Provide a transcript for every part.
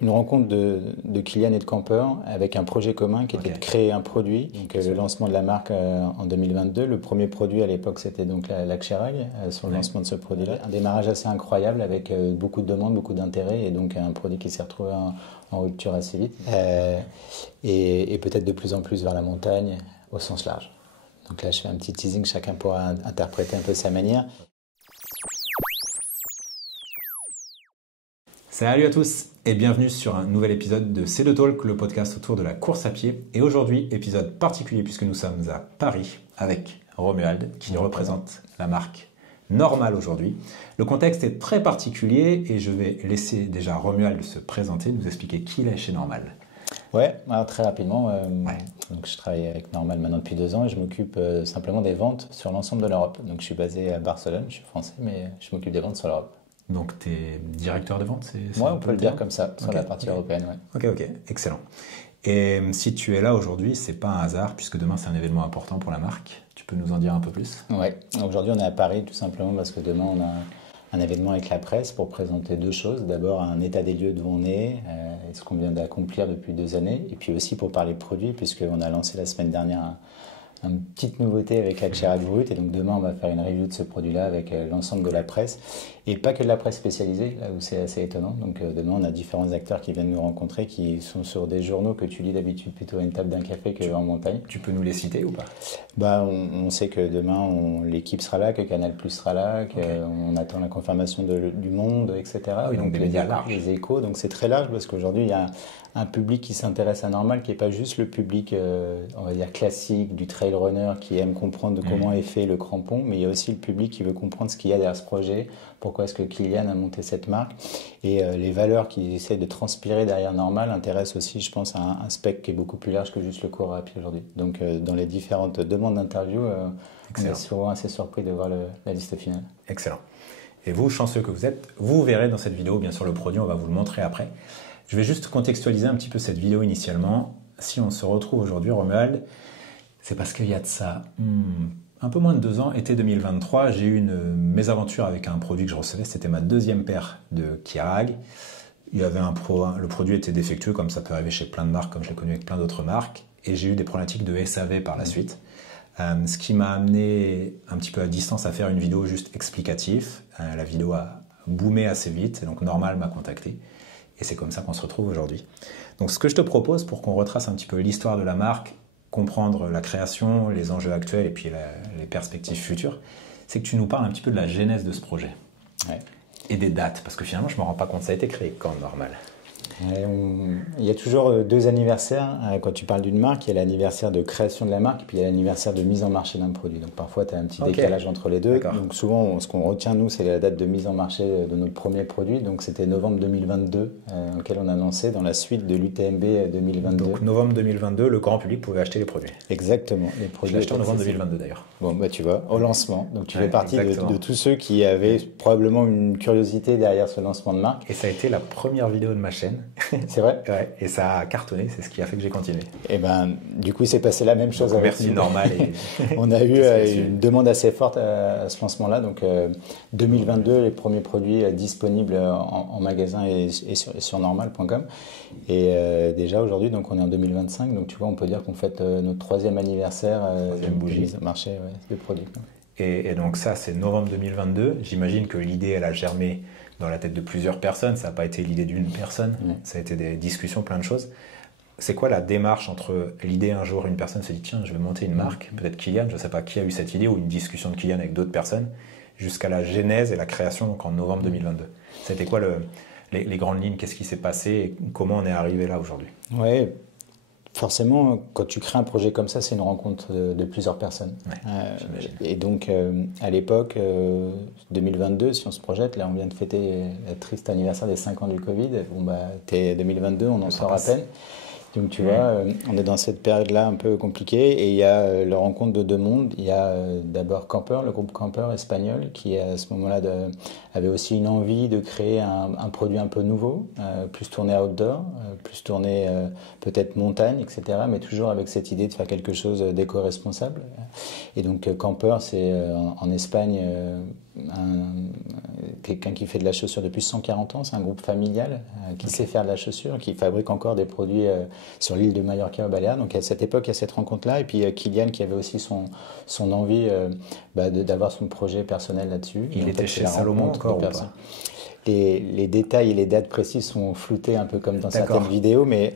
Une rencontre de Kylian et de Camper avec un projet commun qui était de créer un produit. Donc, le lancement de la marque en 2022. Le premier produit à l'époque, c'était donc la Xerag sur le lancement de ce produit-là. Un démarrage assez incroyable avec beaucoup de demandes, beaucoup d'intérêt et donc un produit qui s'est retrouvé en rupture assez vite. Et peut-être de plus en plus vers la montagne au sens large. Donc là, je fais un petit teasing, chacun pourra interpréter un peu sa manière. Salut à tous et bienvenue sur un nouvel épisode de C2 Talk, le podcast autour de la course à pied. Et aujourd'hui, épisode particulier puisque nous sommes à Paris avec Romuald qui représente la marque Normal aujourd'hui. Le contexte est très particulier et je vais laisser déjà Romuald se présenter, nous expliquer qui il est chez Normal. Ouais, alors très rapidement, donc je travaille avec Normal maintenant depuis 2 ans et je m'occupe simplement des ventes sur l'ensemble de l'Europe. Donc je suis basé à Barcelone, je suis français, mais je m'occupe des ventes sur l'Europe. Donc tu es directeur de vente, c'est Moi, on peut le dire comme ça, sur la partie européenne. Ouais. Ok, excellent. Et si tu es là aujourd'hui, c'est pas un hasard puisque demain c'est un événement important pour la marque. Tu peux nous en dire un peu plus? Ouais, aujourd'hui on est à Paris tout simplement parce que demain on a un événement avec la presse pour présenter 2 choses. D'abord un état des lieux d'où on est, et ce qu'on vient d'accomplir depuis 2 années, et puis aussi pour parler produits puisqu'on a lancé la semaine dernière une petite nouveauté avec la Xerag Brut, et donc demain on va faire une review de ce produit-là avec l'ensemble de la presse, et pas que de la presse spécialisée, là où c'est assez étonnant. Donc demain on a différents acteurs qui viennent nous rencontrer, qui sont sur des journaux que tu lis d'habitude plutôt à une table d'un café qu'en montagne. Tu peux nous les citer ou pas? On sait que demain l'équipe sera là, que Canal+ sera là, qu'on attend la confirmation du Monde, etc. Ah oui, donc des médias larges. Les échos, donc c'est très large parce qu'aujourd'hui il y a un public qui s'intéresse à Normal, qui n'est pas juste le public, on va dire, classique du trail runner qui aime comprendre de comment est fait le crampon, mais il y a aussi le public qui veut comprendre ce qu'il y a derrière ce projet, pourquoi est-ce que Kylian a monté cette marque, et les valeurs qu'il essaie de transpirer derrière Normal intéressent aussi, je pense, à un spectre qui est beaucoup plus large que juste le cours à pied aujourd'hui. Donc dans les différentes demandes d'interview, on est souvent assez surpris de voir la liste finale. Excellent. Et vous, chanceux que vous êtes, vous verrez dans cette vidéo, bien sûr, le produit, on va vous le montrer après. Je vais juste contextualiser un petit peu cette vidéo initialement. Si on se retrouve aujourd'hui, Romuald, c'est parce qu'il y a de ça un peu moins de 2 ans, été 2023, j'ai eu une mésaventure avec un produit que je recevais. C'était ma 2e paire de Xerag. Il y avait le produit était défectueux, comme ça peut arriver chez plein de marques, comme je l'ai connu avec plein d'autres marques. Et j'ai eu des problématiques de SAV par la suite. Ce qui m'a amené un petit peu à distance à faire une vidéo juste explicative. La vidéo a boomé assez vite, et donc Normal m'a contacté. Et c'est comme ça qu'on se retrouve aujourd'hui. Donc ce que je te propose pour qu'on retrace un petit peu l'histoire de la marque, comprendre la création, les enjeux actuels et puis les perspectives futures, c'est que tu nous parles un petit peu de la genèse de ce projet. Ouais. Et des dates, parce que finalement je ne me rends pas compte, ça a été créé quand Normal? Il y a toujours 2 anniversaires. Quand tu parles d'une marque, il y a l'anniversaire de création de la marque, et puis il y a l'anniversaire de mise en marché d'un produit. Donc parfois, tu as un petit décalage entre les deux. Donc souvent, ce qu'on retient, nous, c'est la date de mise en marché de notre premier produit. Donc c'était novembre 2022, auquel on a lancé dans la suite de l'UTMB 2022. Donc novembre 2022, le grand public pouvait acheter les produits. Exactement. Les produits. Je l'ai acheté en novembre 2022 d'ailleurs. Bon, bah tu vois, au lancement. Donc tu fais partie de tous ceux qui avaient probablement une curiosité derrière ce lancement de marque. Et ça a été la première vidéo de ma chaîne. C'est vrai? Ouais, et ça a cartonné, c'est ce qui a fait que j'ai continué. Et ben, du coup, il s'est passé la même chose. Donc, merci Normal. On a eu une demande assez forte à ce lancement-là. Donc 2022, les premiers produits disponibles en magasin et sur normal.com. Et déjà aujourd'hui, donc on est en 2025. Donc tu vois, on peut dire qu'on fête notre 3e anniversaire de mise au marché de produits. Et donc ça, c'est novembre 2022. J'imagine que l'idée, elle a germé dans la tête de plusieurs personnes. Ça n'a pas été l'idée d'une personne. Ça a été des discussions, plein de choses. C'est quoi la démarche entre l'idée, un jour, une personne se dit « Tiens, je vais monter une marque », peut-être Kylian, je ne sais pas qui a eu cette idée, ou une discussion de Kylian avec d'autres personnes, jusqu'à la genèse et la création donc en novembre 2022. C'était quoi les grandes lignes? Qu'est-ce qui s'est passé et comment on est arrivé là aujourd'hui? Ouais. Forcément, quand tu crées un projet comme ça, c'est une rencontre de plusieurs personnes. Et donc, à l'époque, 2022, si on se projette, là on vient de fêter le triste anniversaire des 5 ans du Covid. Bon, bah, t'es 2022, on en sort à peine. Donc tu vois, on est dans cette période-là un peu compliquée et il y a la rencontre de 2 mondes. Il y a d'abord Camper, le groupe Camper espagnol, qui à ce moment-là avait aussi une envie de créer un produit un peu nouveau, plus tourné outdoor, plus tourné peut-être montagne, etc. Mais toujours avec cette idée de faire quelque chose d'éco-responsable. Et donc Camper, c'est en Espagne quelqu'un qui fait de la chaussure depuis 140 ans, c'est un groupe familial qui sait faire de la chaussure, qui fabrique encore des produits sur l'île de Mallorca au Baléares. Donc à cette époque, il y a cette rencontre-là. Et puis Kylian qui avait aussi son envie d'avoir son projet personnel là-dessus. Il était chez Salomon encore ou pas? Les détails et les dates précises sont floutés un peu comme dans certaines vidéos, mais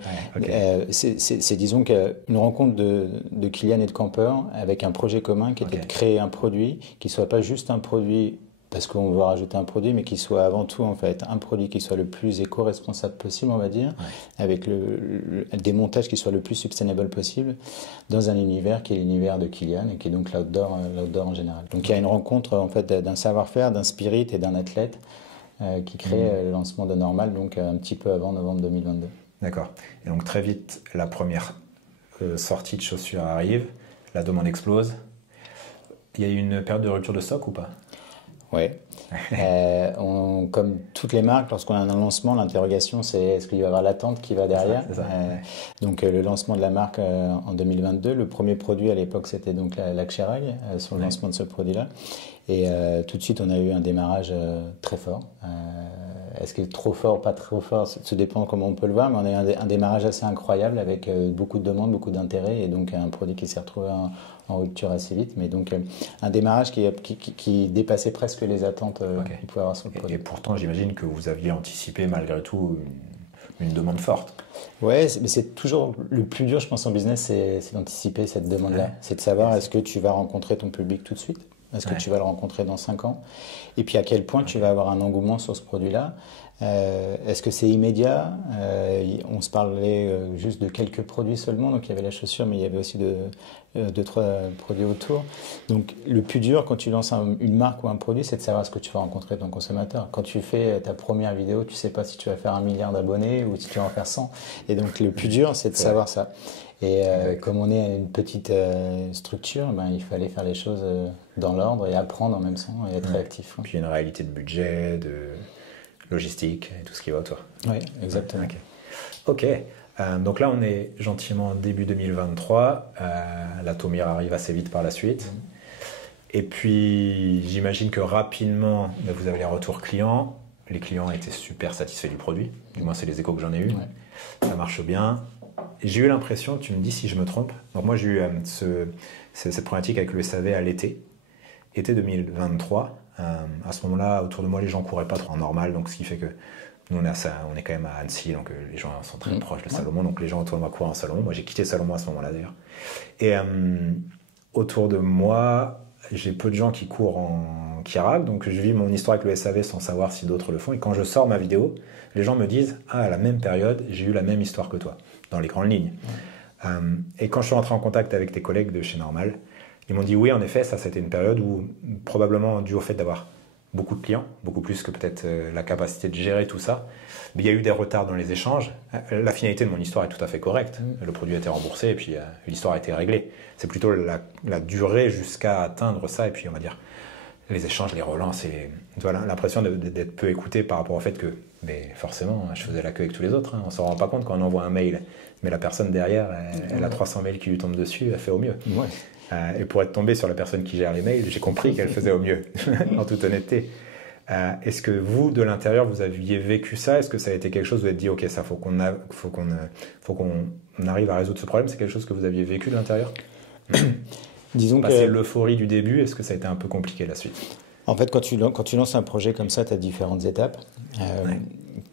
c'est disons qu'une rencontre de Kylian et de Camper avec un projet commun qui était de créer un produit qui ne soit pas juste un produit parce qu'on veut rajouter un produit, mais qui soit avant tout en fait un produit qui soit le plus éco-responsable possible, on va dire, avec des montages qui soient le plus sustainable possible, dans un univers qui est l'univers de Kylian et qui est donc l'outdoor en général. Donc il y a une rencontre en fait d'un savoir-faire, d'un spirit et d'un athlète qui crée le lancement de Normal, donc un petit peu avant novembre 2022. D'accord. Et donc très vite, la première sortie de chaussures arrive, la demande explose. Il y a eu une période de rupture de stock ou pas? Oui. Comme toutes les marques, lorsqu'on a un lancement, l'interrogation c'est est-ce qu'il va y avoir l'attente qui va derrière. C'est ça. Donc le lancement de la marque en 2022, le premier produit à l'époque c'était donc la Xerag sur le lancement de ce produit-là. Et tout de suite on a eu un démarrage très fort. Est-ce qu'il est trop fort, pas trop fort, ça dépend comment on peut le voir, mais on a eu un démarrage assez incroyable avec beaucoup de demandes, beaucoup d'intérêt et donc un produit qui s'est retrouvé en rupture assez vite. Mais donc un démarrage qui dépassait presque les attentes qu'on pouvait avoir sur le produit. Et pourtant, j'imagine que vous aviez anticipé malgré tout une demande forte. Ouais, mais c'est toujours le plus dur, je pense, en business, c'est d'anticiper cette demande-là. C'est de savoir est-ce que tu vas rencontrer ton public tout de suite? Est-ce que tu vas le rencontrer dans 5 ans? Et puis à quel point tu vas avoir un engouement sur ce produit-là? Est-ce que c'est immédiat? On se parlait juste de quelques produits seulement, donc il y avait la chaussure, mais il y avait aussi deux, trois produits autour. Donc le plus dur quand tu lances une marque ou un produit, c'est de savoir ce que tu vas rencontrer ton consommateur. Quand tu fais ta première vidéo, tu ne sais pas si tu vas faire 1 milliard d'abonnés ou si tu vas en faire 100. Et donc le plus dur, c'est de savoir ça. Et comme on est une petite structure, il fallait faire les choses dans l'ordre et apprendre en même temps et être réactif. Puis il y a une réalité de budget, de logistique et tout ce qui va autour. Oui, exactement. Ok. Donc là, on est gentiment début 2023. La Tomir arrive assez vite par la suite. Et puis, j'imagine que rapidement, vous avez les retours clients. Les clients étaient super satisfaits du produit. Du moins, c'est les échos que j'en ai eus. Ça marche bien. J'ai eu l'impression, tu me dis si je me trompe, donc moi j'ai eu cette problématique avec le SAV à été 2023. À ce moment-là, autour de moi, les gens couraient pas trop en normal, donc ce qui fait que nous on est quand même à Annecy, donc les gens sont très proches de Salomon, donc les gens autour de moi courent en Salomon. Moi j'ai quitté Salomon à ce moment-là d'ailleurs. Et autour de moi, j'ai peu de gens qui courent en Kyarag, donc je vis mon histoire avec le SAV sans savoir si d'autres le font. Et quand je sors ma vidéo, les gens me disent « Ah, à la même période, j'ai eu la même histoire que toi », dans les grandes lignes. Et quand je suis rentré en contact avec tes collègues de chez Normal, ils m'ont dit « Oui, en effet, ça c'était une période où, probablement dû au fait d'avoir beaucoup de clients, beaucoup plus que peut-être la capacité de gérer tout ça, mais il y a eu des retards dans les échanges. La finalité de mon histoire est tout à fait correcte. Le produit a été remboursé et puis l'histoire a été réglée. C'est plutôt la durée jusqu'à atteindre ça et puis on va dire les échanges, les relances et voilà, l'impression d'être peu écouté par rapport au fait que forcément, je faisais la queue avec tous les autres. On ne s'en rend pas compte quand on envoie un mail. Mais la personne derrière, elle a 300 mails qui lui tombent dessus, elle fait au mieux. Et pour être tombé sur la personne qui gère les mails, j'ai compris qu'elle faisait au mieux, en toute honnêteté. Est-ce que vous, de l'intérieur, vous aviez vécu ça? Est-ce que ça a été quelque chose où vous vous êtes dit, ok, ça, faut qu'on arrive à résoudre ce problème? C'est quelque chose que vous aviez vécu de l'intérieur? Disons Passer l'euphorie du début, est-ce que ça a été un peu compliqué la suite? En fait, quand tu lances un projet comme ça, tu as différentes étapes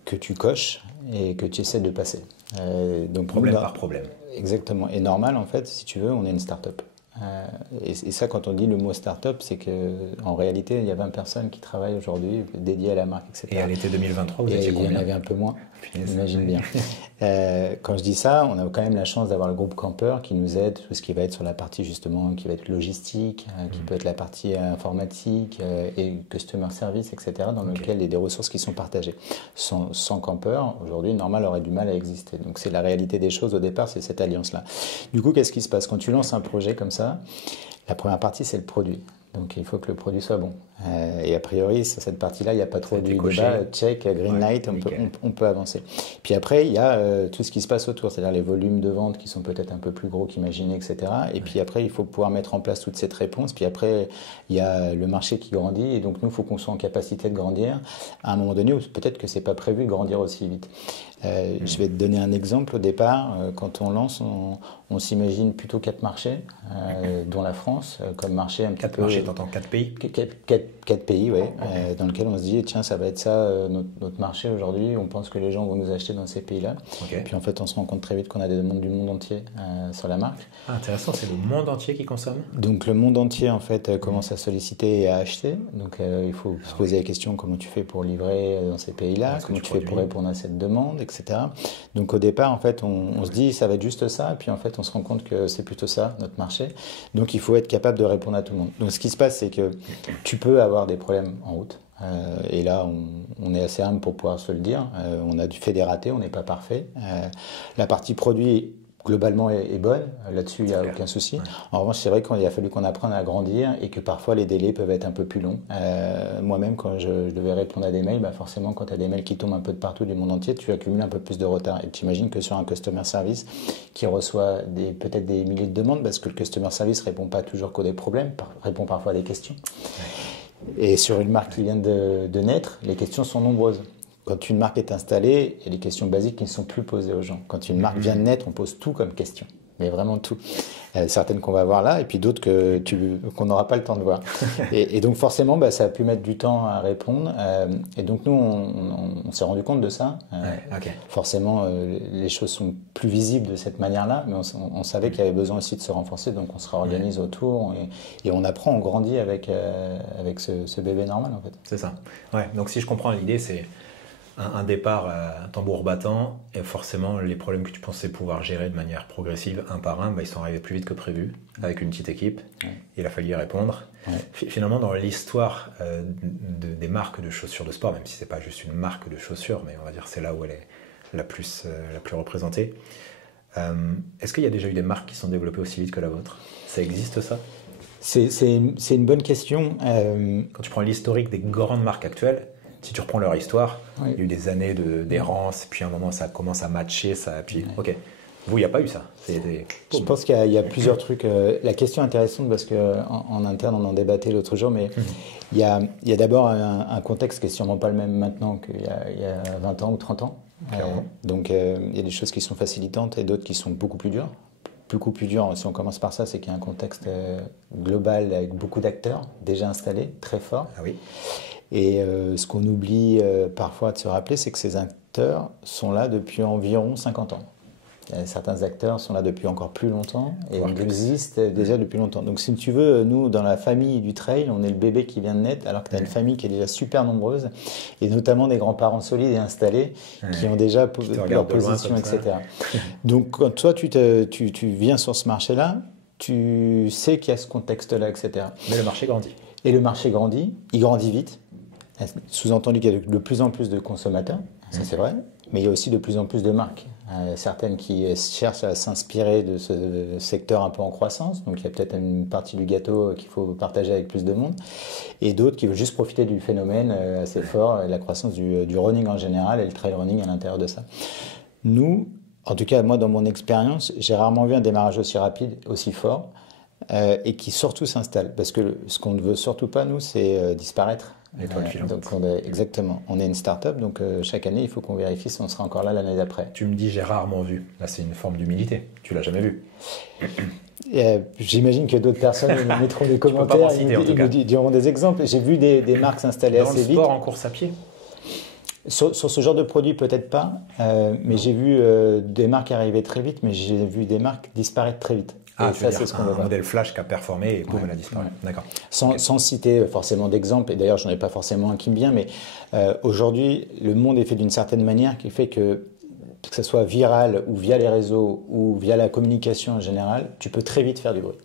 que tu coches et que tu essaies de passer. Donc, problème par problème. Exactement. Et Normal, en fait, si tu veux, on est une start-up. Et ça, quand on dit le mot start-up, c'est qu'en réalité, il y a 20 personnes qui travaillent aujourd'hui dédiées à la marque, etc. Et à l'été 2023, vous étiez combien? Il y en avait un peu moins, imagine bien. Quand je dis ça, on a quand même la chance d'avoir le groupe Camper qui nous aide, tout ce qui va être sur la partie justement, qui va être logistique, qui peut être la partie informatique et customer service, etc., dans lequel il y a des ressources qui sont partagées. Sans Camper, aujourd'hui, Normal aurait du mal à exister. Donc c'est la réalité des choses au départ, c'est cette alliance-là. Du coup, qu'est-ce qui se passe? Quand tu lances un projet comme ça, la première partie, c'est le produit. Donc il faut que le produit soit bon. Et a priori, sur cette partie-là, il n'y a pas trop de débat. Check, green light, on peut avancer. Puis après, il y a tout ce qui se passe autour, c'est-à-dire les volumes de vente qui sont peut-être un peu plus gros qu'imaginés, etc. Et puis après, il faut pouvoir mettre en place toute cette réponse. Puis après, il y a le marché qui grandit. Et donc nous, il faut qu'on soit en capacité de grandir à un moment donné où peut-être que ce n'est pas prévu de grandir aussi vite. Je vais te donner un exemple. Au départ, quand on lance, on s'imagine plutôt 4 marchés, dont la France, comme marché un petit peu... 4 marchés, t'entends 4 pays 4 pays, oui, dans lesquels on se dit, tiens, ça va être ça, notre marché aujourd'hui, on pense que les gens vont nous acheter dans ces pays-là. Puis en fait, on se rend compte très vite qu'on a des demandes du monde entier sur la marque. Ah, intéressant, c'est le monde entier qui consomme? Donc le monde entier, en fait, commence à solliciter et à acheter. Donc il faut se poser la question, comment tu fais pour livrer dans ces pays-là, comment tu fais pour répondre à cette demande, etc. Donc au départ, en fait, on se dit, ça va être juste ça, et puis en fait, on se rend compte que c'est plutôt ça, notre marché. Donc il faut être capable de répondre à tout le monde. Donc ce qui se passe, c'est que tu peux avoir des problèmes en route. Et là, on est assez humble pour pouvoir se le dire. On a fait des ratés, on n'est pas parfait. La partie produit, globalement, est bonne. Là-dessus, il n'y a aucun souci. En revanche, c'est vrai qu'il a fallu qu'on apprenne à grandir et que parfois, les délais peuvent être un peu plus longs. Moi-même, quand je devais répondre à des mails, forcément, quand tu as des mails qui tombent un peu de partout du monde entier, tu accumules un peu plus de retard. Et tu imagines que sur un customer service qui reçoit peut-être des milliers de demandes, parce que le customer service ne répond pas toujours qu'aux des problèmes, répond parfois à des questions. Et sur une marque qui vient de naître, les questions sont nombreuses. Quand une marque est installée, il y a des questions basiques qui ne sont plus posées aux gens. Quand une marque vient de naître, on pose tout comme question. Mais vraiment tout. Certaines qu'on va voir là, et puis d'autres qu'on n'aura pas le temps de voir. Et donc forcément, ça a pu mettre du temps à répondre. Et donc nous, on s'est rendu compte de ça. Forcément, les choses sont plus visibles de cette manière-là, mais on savait qu'il y avait besoin aussi de se renforcer, donc on se réorganise autour, et on apprend, on grandit avec ce bébé normal, en fait. C'est ça. Ouais. Donc si je comprends l'idée, c'est un départ à tambour battant, et forcément les problèmes que tu pensais pouvoir gérer de manière progressive, un par un, ils sont arrivés plus vite que prévu, avec une petite équipe. Il a fallu y répondre. Finalement, dans l'histoire des marques de chaussures de sport, même si c'est pas juste une marque de chaussures, mais on va dire c'est là où elle est la plus représentée, est-ce qu'il y a déjà eu des marques qui sont développées aussi vite que la vôtre? Ça existe, ça? C'est une bonne question. Quand tu prends l'historique des grandes marques actuelles, si tu reprends leur histoire, il y a eu des années d'errance, puis à un moment ça commence à matcher, puis vous, il n'y a pas eu ça. Je pense qu'il y a plusieurs trucs. La question est intéressante parce qu'en interne, on en débattait l'autre jour, mais il y a d'abord un contexte qui n'est sûrement pas le même maintenant qu'il y a 20 ans ou 30 ans. Donc il y a des choses qui sont facilitantes et d'autres qui sont beaucoup plus dures. Beaucoup plus dur, si on commence par ça, c'est qu'il y a un contexte global avec beaucoup d'acteurs déjà installés, très forts. Et ce qu'on oublie parfois de se rappeler, c'est que ces acteurs sont là depuis environ 50 ans. Certains acteurs sont là depuis encore plus longtemps et ils existent déjà depuis longtemps. Donc si tu veux, nous, dans la famille du trail, on est le bébé qui vient de naître, alors que tu as une famille qui est déjà super nombreuse, et notamment des grands-parents solides et installés qui ont déjà leur position, etc. Donc quand toi, tu viens sur ce marché-là, tu sais qu'il y a ce contexte-là, etc. Mais le marché grandit. Et le marché grandit, il grandit vite. Sous-entendu qu'il y a de plus en plus de consommateurs, ça c'est vrai, mais il y a aussi de plus en plus de marques. Certaines qui cherchent à s'inspirer de ce secteur un peu en croissance, donc il y a peut-être une partie du gâteau qu'il faut partager avec plus de monde, et d'autres qui veulent juste profiter du phénomène assez fort, la croissance du running en général et le trail running à l'intérieur de ça. Nous, en tout cas moi dans mon expérience, j'ai rarement vu un démarrage aussi rapide, aussi fort, et qui surtout s'installe, parce que ce qu'on ne veut surtout pas, nous, c'est disparaître. Donc exactement, on est une start-up, donc chaque année il faut qu'on vérifie si on sera encore là l'année d'après. Tu me dis j'ai rarement vu, là c'est une forme d'humilité, tu l'as jamais vu. J'imagine que d'autres personnes nous mettront des commentaires, ils nous diront des exemples. J'ai vu des marques s'installer assez vite. Dans le sport en course à pied sur ce genre de produit peut-être pas, mais j'ai vu des marques arriver très vite, mais j'ai vu des marques disparaître très vite. Ah, tu veux dire un modèle flash qui a performé et pouf, elle a disparu. D'accord. Sans citer forcément d'exemples, et d'ailleurs j'en ai pas forcément un qui me vient, mais aujourd'hui le monde est fait d'une certaine manière qui fait que ce soit viral ou via les réseaux ou via la communication en général, tu peux très vite faire du bruit.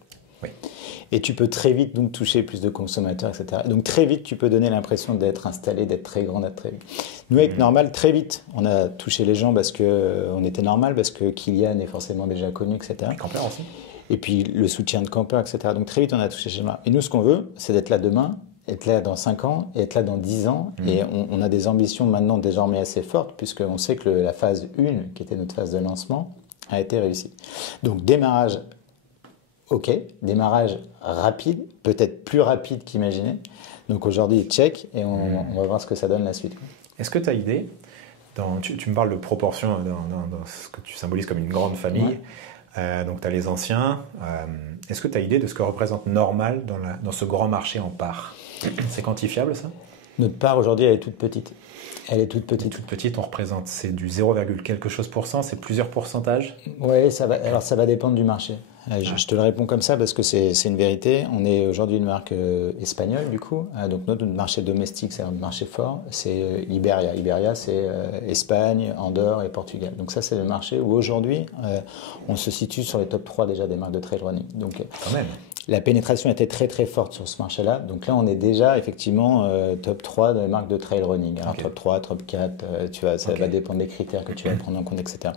Et tu peux très vite donc toucher plus de consommateurs, etc. Donc très vite, tu peux donner l'impression d'être installé, d'être très grand, d'être très vite. Nous, avec Normal, très vite, on a touché les gens parce qu'on était Normal, parce que Kylian est forcément déjà connu, etc. Et Campbell aussi. Et puis le soutien de campeurs, etc. Donc très vite, on a touché chez moi. Et nous, ce qu'on veut, c'est d'être là demain, être là dans 5 ans, et être là dans 10 ans. Et on a des ambitions maintenant désormais assez fortes, puisqu'on sait que la phase 1, qui était notre phase de lancement, a été réussie. Donc démarrage, ok. Démarrage rapide, peut-être plus rapide qu'imaginé. Donc aujourd'hui, check, et on va voir ce que ça donne la suite. Est-ce que tu as idée, tu me parles de proportion dans ce que tu symbolises comme une grande famille, donc tu as les anciens, est-ce que tu as idée de ce que représente Normal dans ce grand marché en parts? C'est quantifiable ça? Notre part aujourd'hui, elle est toute petite. Elle est toute petite. Toute petite, on représente, c'est du 0, quelque chose %, c'est plusieurs pourcentages? Oui, alors ça va dépendre du marché. Je te le réponds comme ça parce que c'est une vérité. On est aujourd'hui une marque espagnole du coup. Donc notre marché domestique, c'est un marché fort, c'est Iberia. Iberia, c'est Espagne, Andorre et Portugal. Donc ça, c'est le marché où aujourd'hui, on se situe sur les top 3 déjà des marques de trail running. Donc quand même. La pénétration était très très forte sur ce marché-là. Donc là, on est déjà effectivement top 3 des marques de trail running. Alors top 3, top 4, tu vois, ça va dépendre des critères que tu vas prendre en compte, etc.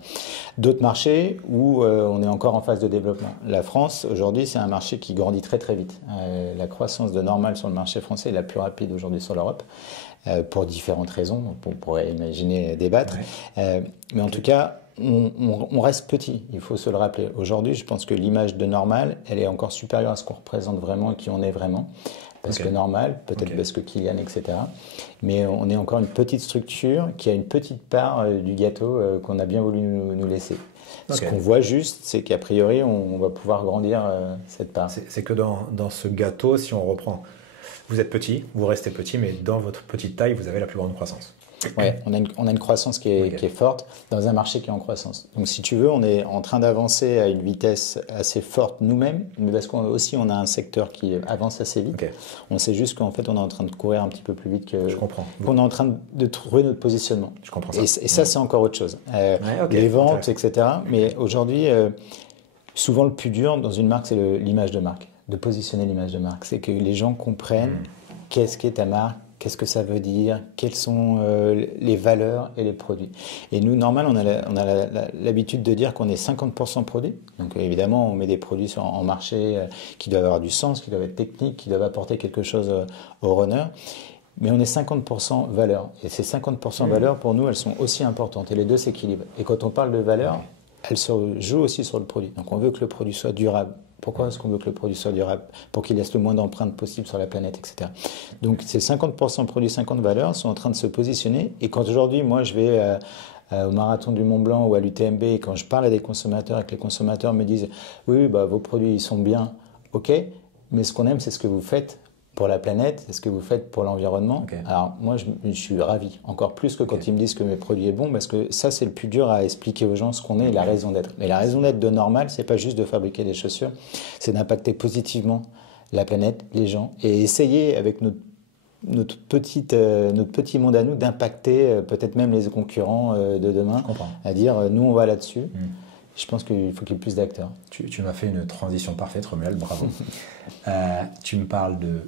D'autres marchés où on est encore en phase de développement. La France, aujourd'hui, c'est un marché qui grandit très très vite. La croissance de Normal sur le marché français est la plus rapide aujourd'hui sur l'Europe. Pour différentes raisons, on pourrait imaginer débattre. Mais en tout cas, on reste petit, il faut se le rappeler. Aujourd'hui, je pense que l'image de Normal, elle est encore supérieure à ce qu'on représente vraiment et qui on est vraiment. Parce que Normal, peut-être parce que Kylian, etc. Mais on est encore une petite structure qui a une petite part du gâteau qu'on a bien voulu nous laisser. Ce qu'on voit juste, c'est qu'a priori, on va pouvoir grandir cette part. C'est que dans ce gâteau, si on reprend, vous êtes petit, vous restez petit, mais dans votre petite taille, vous avez la plus grande croissance. Oui, on a une croissance qui est forte dans un marché qui est en croissance. Donc si tu veux, on est en train d'avancer à une vitesse assez forte nous-mêmes, mais parce qu'on on a un secteur qui avance assez vite. On sait juste qu'en fait, on est en train de courir un petit peu plus vite que... Je comprends. Qu'on est en train de trouver notre positionnement. Je comprends ça. Et ça, c'est encore autre chose. Les ventes, etc. Mais aujourd'hui, souvent le plus dur dans une marque, c'est l'image de marque, de positionner l'image de marque. C'est que les gens comprennent qu'est-ce qu'est ta marque, qu'est-ce que ça veut dire, quelles sont les valeurs et les produits. Et nous, Normal, on a l'habitude de dire qu'on est 50% produits. Donc évidemment, on met des produits en marché qui doivent avoir du sens, qui doivent être techniques, qui doivent apporter quelque chose aux runners. Mais on est 50% valeurs. Et ces 50% valeurs, pour nous, elles sont aussi importantes. Et les deux s'équilibrent. Et quand on parle de valeurs, elles se jouent aussi sur le produit. Donc on veut que le produit soit durable. Pourquoi est-ce qu'on veut que le produit soit durable? Pour qu'il laisse le moins d'empreintes possible sur la planète, etc. Donc ces 50% produits, 50 valeurs sont en train de se positionner. Et quand aujourd'hui, moi, je vais au Marathon du Mont Blanc ou à l'UTMB, et quand je parle à des consommateurs et que les consommateurs me disent « Oui, bah, vos produits, ils sont bien, ok, mais ce qu'on aime, c'est ce que vous faites pour la planète, c'est ce que vous faites pour l'environnement. » Alors moi, je suis ravi, encore plus que quand ils me disent que mes produits sont bons, parce que ça, c'est le plus dur à expliquer aux gens ce qu'on est et la raison d'être. Mais la raison d'être de Normal, c'est pas juste de fabriquer des chaussures, c'est d'impacter positivement la planète, les gens, et essayer avec notre petit monde à nous d'impacter peut-être même les concurrents de demain, à dire nous on va là-dessus. Je pense qu'il faut qu'il y ait plus d'acteurs. Tu m'as fait une transition parfaite, Romuald, bravo. Tu me parles de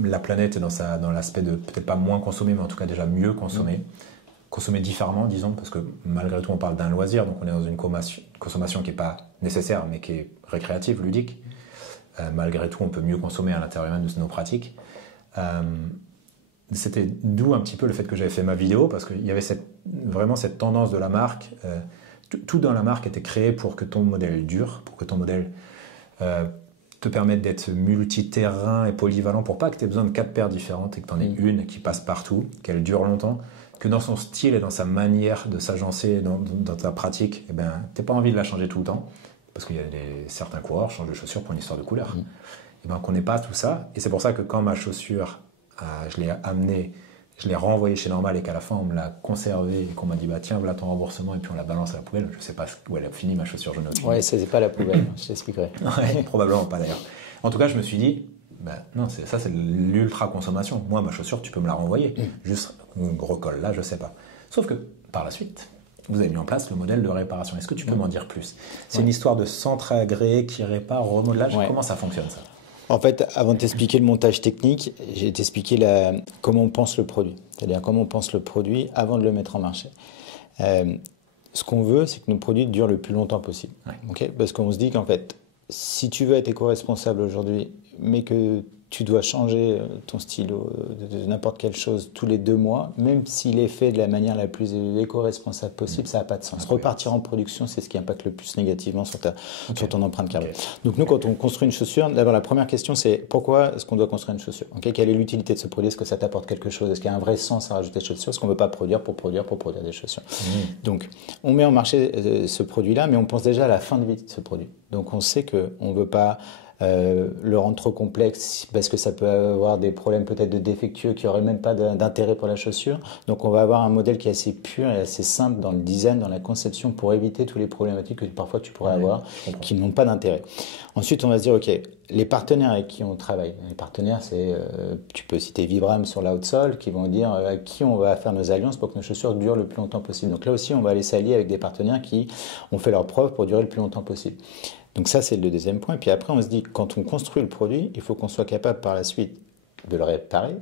la planète dans l'aspect de peut-être pas moins consommer, mais en tout cas déjà mieux consommer. Consommer différemment, disons, parce que malgré tout, on parle d'un loisir, donc on est dans une consommation qui n'est pas nécessaire, mais qui est récréative, ludique. Malgré tout, on peut mieux consommer à l'intérieur même de nos pratiques. C'était d'où un petit peu le fait que j'avais fait ma vidéo, parce qu'il y avait vraiment cette tendance de la marque. Tout dans la marque était créé pour que ton modèle dure, pour que ton modèle te permette d'être multi-terrain et polyvalent, pour pas que tu aies besoin de 4 paires différentes et que tu en aies une qui passe partout, qu'elle dure longtemps, que dans son style et dans sa manière de s'agencer dans ta pratique, tu n'as pas envie de la changer tout le temps, parce qu'il y a certains coureurs changent de chaussure pour une histoire de couleur. Qu'on n'ait pas tout ça, et c'est pour ça que quand ma chaussure, je l'ai amenée, je l'ai renvoyée chez Normal et qu'à la fin on me l'a conservée et qu'on m'a dit bah tiens voilà ton remboursement et puis on la balance à la poubelle, je sais pas où elle a fini ma chaussure jaune. Ouais, c'est pas la poubelle, je t'expliquerai. Ouais, probablement pas d'ailleurs. En tout cas, je me suis dit non, ça c'est l'ultra consommation. Moi ma chaussure tu peux me la renvoyer, juste recolle là, je sais pas. Sauf que par la suite, vous avez mis en place le modèle de réparation. Est-ce que tu peux m'en dire plus? C'est une histoire de centre agréé qui répare, remodelage. Comment ça fonctionne ça? En fait, avant de t'expliquer le montage technique, j'ai t'expliqué comment on pense le produit. C'est-à-dire comment on pense le produit avant de le mettre en marché. Ce qu'on veut, c'est que nos produits durent le plus longtemps possible. Parce qu'on se dit qu'en fait, si tu veux être éco-responsable aujourd'hui, mais que tu dois changer ton stylo de n'importe quelle chose tous les 2 mois, même s'il est fait de la manière la plus éco-responsable possible, ça n'a pas de sens. Repartir en production, c'est ce qui impacte le plus négativement sur ton empreinte carbone. Donc nous, quand on construit une chaussure, d'abord la première question, c'est pourquoi est-ce qu'on doit construire une chaussure? Quelle est l'utilité de ce produit? Est-ce que ça t'apporte quelque chose? Est-ce qu'il y a un vrai sens à rajouter des chaussures? Est-ce qu'on ne veut pas produire pour produire des chaussures? Donc on met en marché ce produit-là, mais on pense déjà à la fin de vie de ce produit. Donc on sait qu'on ne veut pas le rendre trop complexe parce que ça peut avoir des problèmes peut-être de défectueux qui n'auraient même pas d'intérêt pour la chaussure. Donc on va avoir un modèle qui est assez pur et assez simple dans le design, dans la conception pour éviter toutes les problématiques que parfois tu pourrais avoir qui n'ont pas d'intérêt. Ensuite on va se dire ok, les partenaires avec qui on travaille, les partenaires c'est, tu peux citer Vibram sur l'outsole qui vont dire à qui on va faire nos alliances pour que nos chaussures durent le plus longtemps possible. Donc là aussi on va aller s'allier avec des partenaires qui ont fait leurs preuves pour durer le plus longtemps possible. Donc ça, c'est le deuxième point. Puis après, on se dit, quand on construit le produit, il faut qu'on soit capable par la suite de le réparer,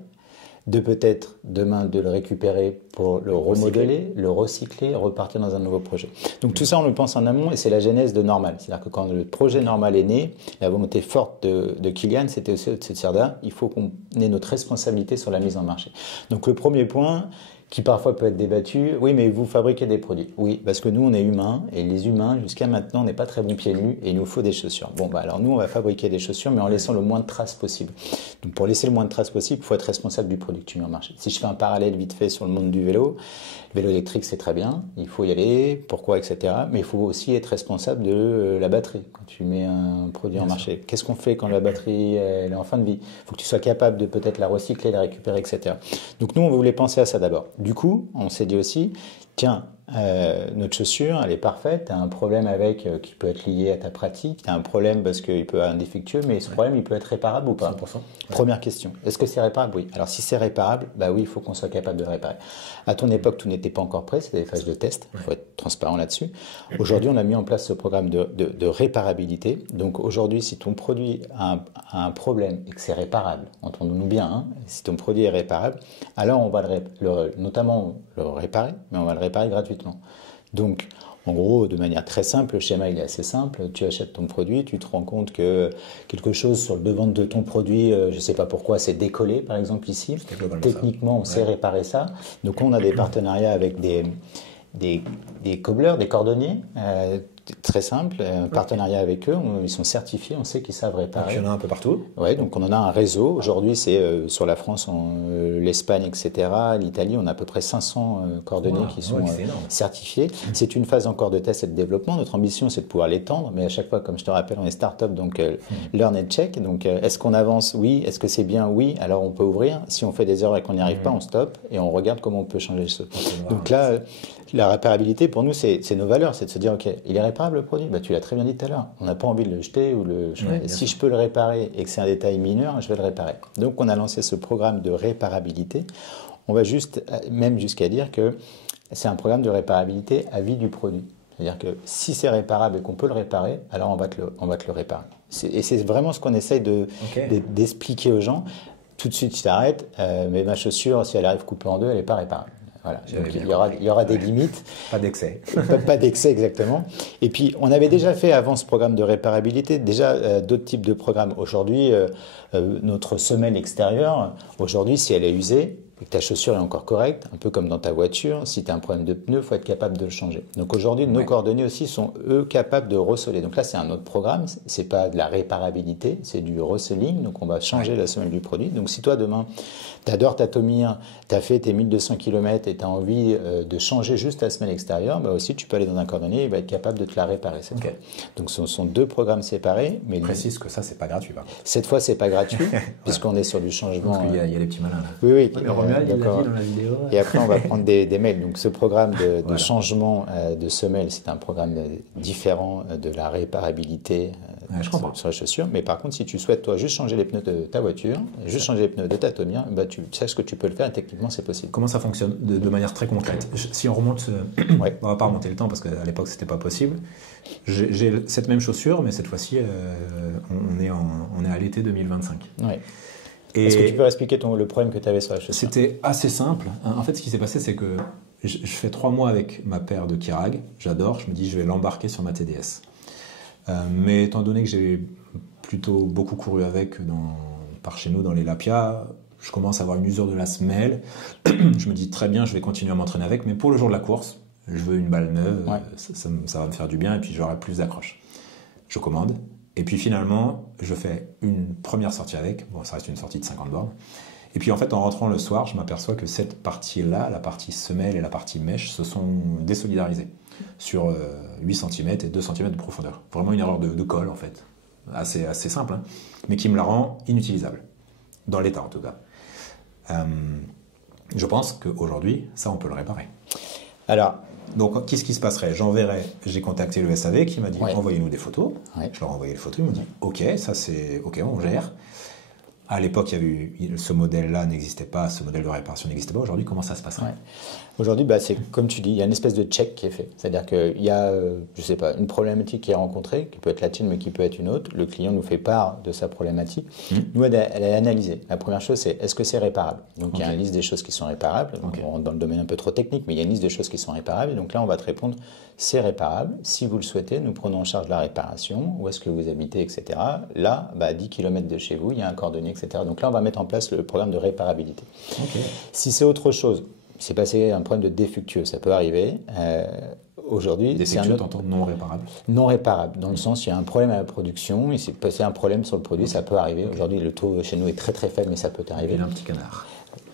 de peut-être demain de le récupérer pour le remodeler, le recycler, repartir dans un nouveau projet. Donc tout ça, on le pense en amont et c'est la genèse de Normal. C'est-à-dire que quand le projet Normal est né, la volonté forte de Kylian, c'était aussi de se dire, il faut qu'on ait notre responsabilité sur la mise en marché. Donc le premier point, qui parfois peut être débattu. Oui, mais vous fabriquez des produits. Oui, parce que nous, on est humains, et les humains, jusqu'à maintenant, on n'est pas très bons pieds nus, et il nous faut des chaussures. Bon, alors nous, on va fabriquer des chaussures, mais en laissant le moins de traces possible. Donc, pour laisser le moins de traces possible, il faut être responsable du produit que tu mets en marché. Si je fais un parallèle vite fait sur le monde du vélo, le vélo électrique, c'est très bien, il faut y aller, pourquoi, etc. Mais il faut aussi être responsable de la batterie quand tu mets un produit en marché. Qu'est-ce qu'on fait quand la batterie elle est en fin de vie? Il faut que tu sois capable de peut-être la recycler, la récupérer, etc. Donc nous, on voulait penser à ça d'abord. Du coup, on s'est dit aussi, tiens, notre chaussure, elle est parfaite, tu as un problème avec qui peut être lié à ta pratique, tu as un problème parce qu'il peut avoir un défectueux, mais ce problème, il peut être réparable ou pas? 100%. Première question, est-ce que c'est réparable? Oui. Alors si c'est réparable, bah oui, il faut qu'on soit capable de le réparer. À ton époque, tout n'était pas encore prêt, c'était des phases de test, il faut être transparent là-dessus. Aujourd'hui, on a mis en place ce programme de réparabilité. Donc aujourd'hui, si ton produit a un problème et que c'est réparable, entendons-nous bien, hein, si ton produit est réparable, alors on va notamment le réparer, mais on va le réparer gratuitement. Donc, en gros, de manière très simple, le schéma il est assez simple. Tu achètes ton produit, tu te rends compte que quelque chose sur le devant de ton produit, je ne sais pas pourquoi, c'est décollé, par exemple ici. Techniquement, on sait réparer ça. Donc, on a des partenariats avec des cobblers, des cordonniers. Très simple, un partenariat avec eux, ils sont certifiés, on sait qu'ils savent réparer. Il y en a un peu partout. Oui, donc on en a un réseau. Aujourd'hui, c'est sur la France, l'Espagne, etc., l'Italie, on a à peu près 500 cordonniers qui sont certifiés. C'est une phase encore de test et de développement. Notre ambition, c'est de pouvoir l'étendre, mais à chaque fois, comme je te rappelle, on est start-up, donc learn and check. Donc, est-ce qu'on avance? Oui. Est-ce que c'est bien? Oui. Alors, on peut ouvrir. Si on fait des erreurs et qu'on n'y arrive pas, on stoppe et on regarde comment on peut changer les choses. Donc là, la réparabilité, pour nous, c'est nos valeurs. C'est de se dire, OK, il est réparable le produit? Tu l'as très bien dit tout à l'heure. On n'a pas envie de le jeter ou le changer. Si je peux le réparer et que c'est un détail mineur, je vais le réparer. Donc, on a lancé ce programme de réparabilité. On va même jusqu'à dire que c'est un programme de réparabilité à vie du produit. C'est-à-dire que si c'est réparable et qu'on peut le réparer, alors on va te le réparer. Et c'est vraiment ce qu'on essaye d'expliquer aux gens. Tout de suite, tu t'arrêtes, mais ma chaussure, si elle arrive coupée en deux, elle n'est pas réparable. Voilà. Donc, il y aura des limites. Pas d'excès. Pas d'excès, exactement. Et puis, on avait déjà fait avant ce programme de réparabilité, d'autres types de programmes. Aujourd'hui, notre semelle extérieure, aujourd'hui, si elle est usée, et que ta chaussure est encore correcte, un peu comme dans ta voiture, si tu as un problème de pneu, il faut être capable de le changer. Donc aujourd'hui, nos cordonniers aussi sont, eux, capables de ressoler. Donc là, c'est un autre programme, c'est pas de la réparabilité, c'est du reselling, donc on va changer la semelle du produit. Donc si toi, demain, tu adores Tatomir, tu as fait tes 1200 km et tu as envie de changer juste ta semelle extérieure, bah aussi, tu peux aller dans un cordonnier, il va être capable de te la réparer cette fois. Donc ce sont deux programmes séparés. Mais précise que ça, c'est pas gratuit. Cette fois, c'est pas gratuit, puisqu'on est sur du changement. Parce qu'il y a les petits malins là. Oui. Il l'a dit dans la vidéo. Et après, on va prendre des mails. Donc, ce programme de changement de semelle, c'est un programme différent de la réparabilité sur les chaussures. Mais par contre, si tu souhaites, toi, juste changer les pneus de ta voiture, juste changer les pneus de ta Tatomir, bah, tu sais ce que tu peux le faire et techniquement, c'est possible. Comment ça fonctionne de manière très concrète? Si on remonte, on va pas remonter le temps parce qu'à l'époque, c'était pas possible. J'ai cette même chaussure, mais cette fois-ci, on est à l'été 2025. Ouais. Est-ce que tu peux expliquer le problème que tu avais sur la chaussure? C'était assez simple. En fait, ce qui s'est passé, c'est que je fais 3 mois avec ma paire de Kirag. J'adore. Je me dis, je vais l'embarquer sur ma TDS. Mais étant donné que j'ai plutôt beaucoup couru avec par chez nous dans les Lapia, je commence à avoir une usure de la semelle. Je me dis très bien, je vais continuer à m'entraîner avec, mais pour le jour de la course, je veux une balle neuve, ça va me faire du bien et puis j'aurai plus d'accroche. Je commande et puis finalement, je fais une première sortie avec. Bon, ça reste une sortie de 50 bornes. Et puis en fait, en rentrant le soir, je m'aperçois que cette partie-là, la partie semelle et la partie mèche, se sont désolidarisées sur 8 cm et 2 cm de profondeur. Vraiment une erreur de colle en fait, assez simple, hein, mais qui me la rend inutilisable, dans l'état en tout cas. Je pense qu'aujourd'hui, ça on peut le réparer. Alors, donc qu'est-ce qui se passerait? J'ai contacté le SAV qui m'a dit envoyez-nous des photos. Je leur ai envoyé les photos, ils m'ont dit ok, ça c'est ok, on gère. À l'époque, ce modèle-là n'existait pas, ce modèle de réparation n'existait pas. Aujourd'hui, comment ça se passerait? Aujourd'hui, c'est comme tu dis, il y a une espèce de check qui est fait. C'est-à-dire qu'il y a, je sais pas, une problématique qui est rencontrée, qui peut être la tienne, mais qui peut être une autre. Le client nous fait part de sa problématique. Nous, elle est analysée. La première chose, c'est est-ce que c'est réparable? Donc, il y a une liste des choses qui sont réparables. Donc, on rentre dans le domaine un peu trop technique, mais il y a une liste des choses qui sont réparables. Et donc là, on va te répondre, c'est réparable. Si vous le souhaitez, nous prenons en charge la réparation. Où est-ce que vous habitez, etc. Là, 10 km de chez vous, il y a un cordonnier, etc. Donc là, on va mettre en place le programme de réparabilité. Si c'est autre chose, c'est passé un problème de défectueux, ça peut arriver. Aujourd'hui, défectueux, t'entends non réparable? Non réparable, dans le sens il y a un problème à la production, il s'est passé un problème sur le produit, ça peut arriver. Aujourd'hui, le taux chez nous est très très faible, mais ça peut arriver. Il a un petit canard.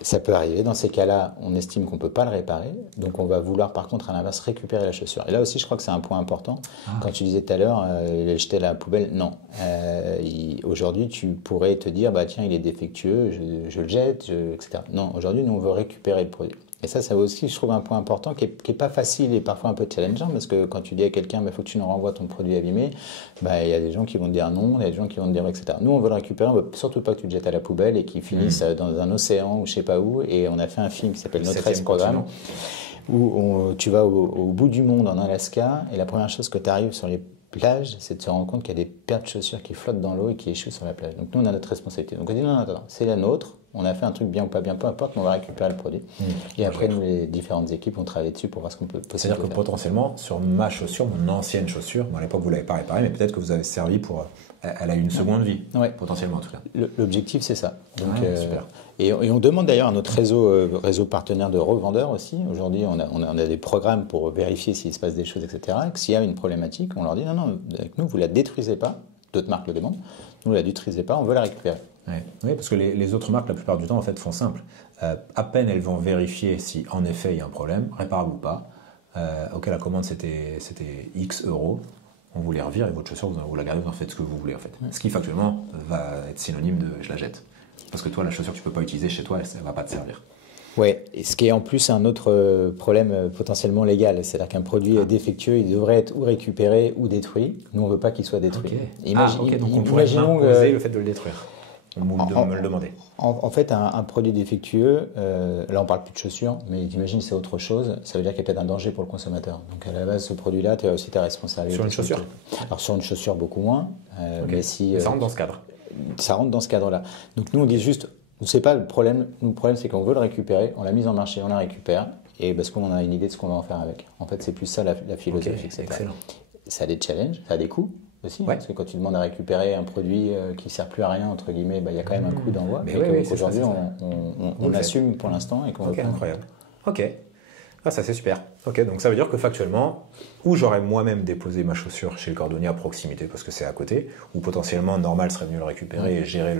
Ça peut arriver. Dans ces cas-là, on estime qu'on ne peut pas le réparer. Donc, on va vouloir, par contre, à l'inverse, récupérer la chaussure. Et là aussi, je crois que c'est un point important. Quand tu disais tout à l'heure, jeter la poubelle, non. Aujourd'hui, tu pourrais te dire, tiens, il est défectueux, je le jette, etc. Non, aujourd'hui, nous, on veut récupérer le produit. Et ça aussi, je trouve un point important qui est pas facile et parfois un peu challengeant, parce que quand tu dis à quelqu'un, il faut que tu nous renvoies ton produit abîmé, il y a des gens qui vont te dire non, il y a des gens qui vont te dire etc. Nous, on veut le récupérer, on veut surtout pas que tu le jettes à la poubelle et qu'il finisse dans un océan ou je sais pas où. Et on a fait un film qui s'appelle Notre Programme, où tu vas au bout du monde en Alaska, et la première chose que tu arrives sur les plages, c'est de se rendre compte qu'il y a des paires de chaussures qui flottent dans l'eau et qui échouent sur la plage. Donc nous, on a notre responsabilité. Donc on dit non, c'est la nôtre. On a fait un truc bien ou pas bien, peu importe, mais on va récupérer le produit. Et après, nous, les différentes équipes, on travaille dessus pour voir ce qu'on peut C'est-à-dire que potentiellement, sur ma chaussure, mon ancienne chaussure, à l'époque, vous ne l'avez pas réparée, mais peut-être que vous avez servi pour... Elle a eu une seconde vie, potentiellement en tout cas. L'objectif, c'est ça. Donc, super. Et on demande d'ailleurs à notre réseau partenaire de revendeurs aussi. Aujourd'hui, on a des programmes pour vérifier s'il se passe des choses, etc. Que s'il y a une problématique, on leur dit non, avec nous, vous ne la détruisez pas. D'autres marques le demandent. Nous, ne la détruisez pas, on veut la récupérer. Oui, parce que les autres marques, la plupart du temps, en fait, font simple. À peine elles vont vérifier si, en effet, il y a un problème, réparable ou pas. Ok, la commande, c'était X euros. On vous les revire et votre chaussure, vous la gardez, vous en faites ce que vous voulez, en fait. Ce qui, factuellement, va être synonyme de « je la jette ». Parce que toi, la chaussure que tu ne peux pas utiliser chez toi, elle ne va pas te servir. Oui, et ce qui est en plus un autre problème potentiellement légal, c'est-à-dire qu'un produit défectueux, il devrait être ou récupéré ou détruit. Nous, on ne veut pas qu'il soit détruit. Donc on pourrait imposer le fait de le détruire. Me le demander. En fait, un produit défectueux, là on parle plus de chaussures, mais imagine c'est autre chose, ça veut dire qu'il y a peut-être un danger pour le consommateur. Donc à la base, ce produit-là, tu as aussi ta responsabilité. Sur une chaussure? Alors sur une chaussure, beaucoup moins. Mais si, ça rentre dans ce cadre? Ça rentre dans ce cadre-là. Donc nous, on dit juste, c'est pas le problème. Nous, le problème, c'est qu'on veut le récupérer, on l'a mise en marché, on la récupère, et parce qu'on a une idée de ce qu'on va en faire avec. En fait, c'est plus ça la philosophie. Excellent. Ça a des challenges, ça a des coûts. Aussi, parce que quand tu demandes à récécurer un produit qui ne sert plus à rien, entre guillemets, il y a quand même un coût d'envoi. Mais aujourd'hui, on assume pour l'instant. Incroyable. Ok. Ça c'est super. Ok, donc ça veut dire que factuellement, ou j'aurais moi-même déposé ma chaussure chez le cordonnier à proximité parce que c'est à côté, ou potentiellement Normal serait venu le récupérer et gérer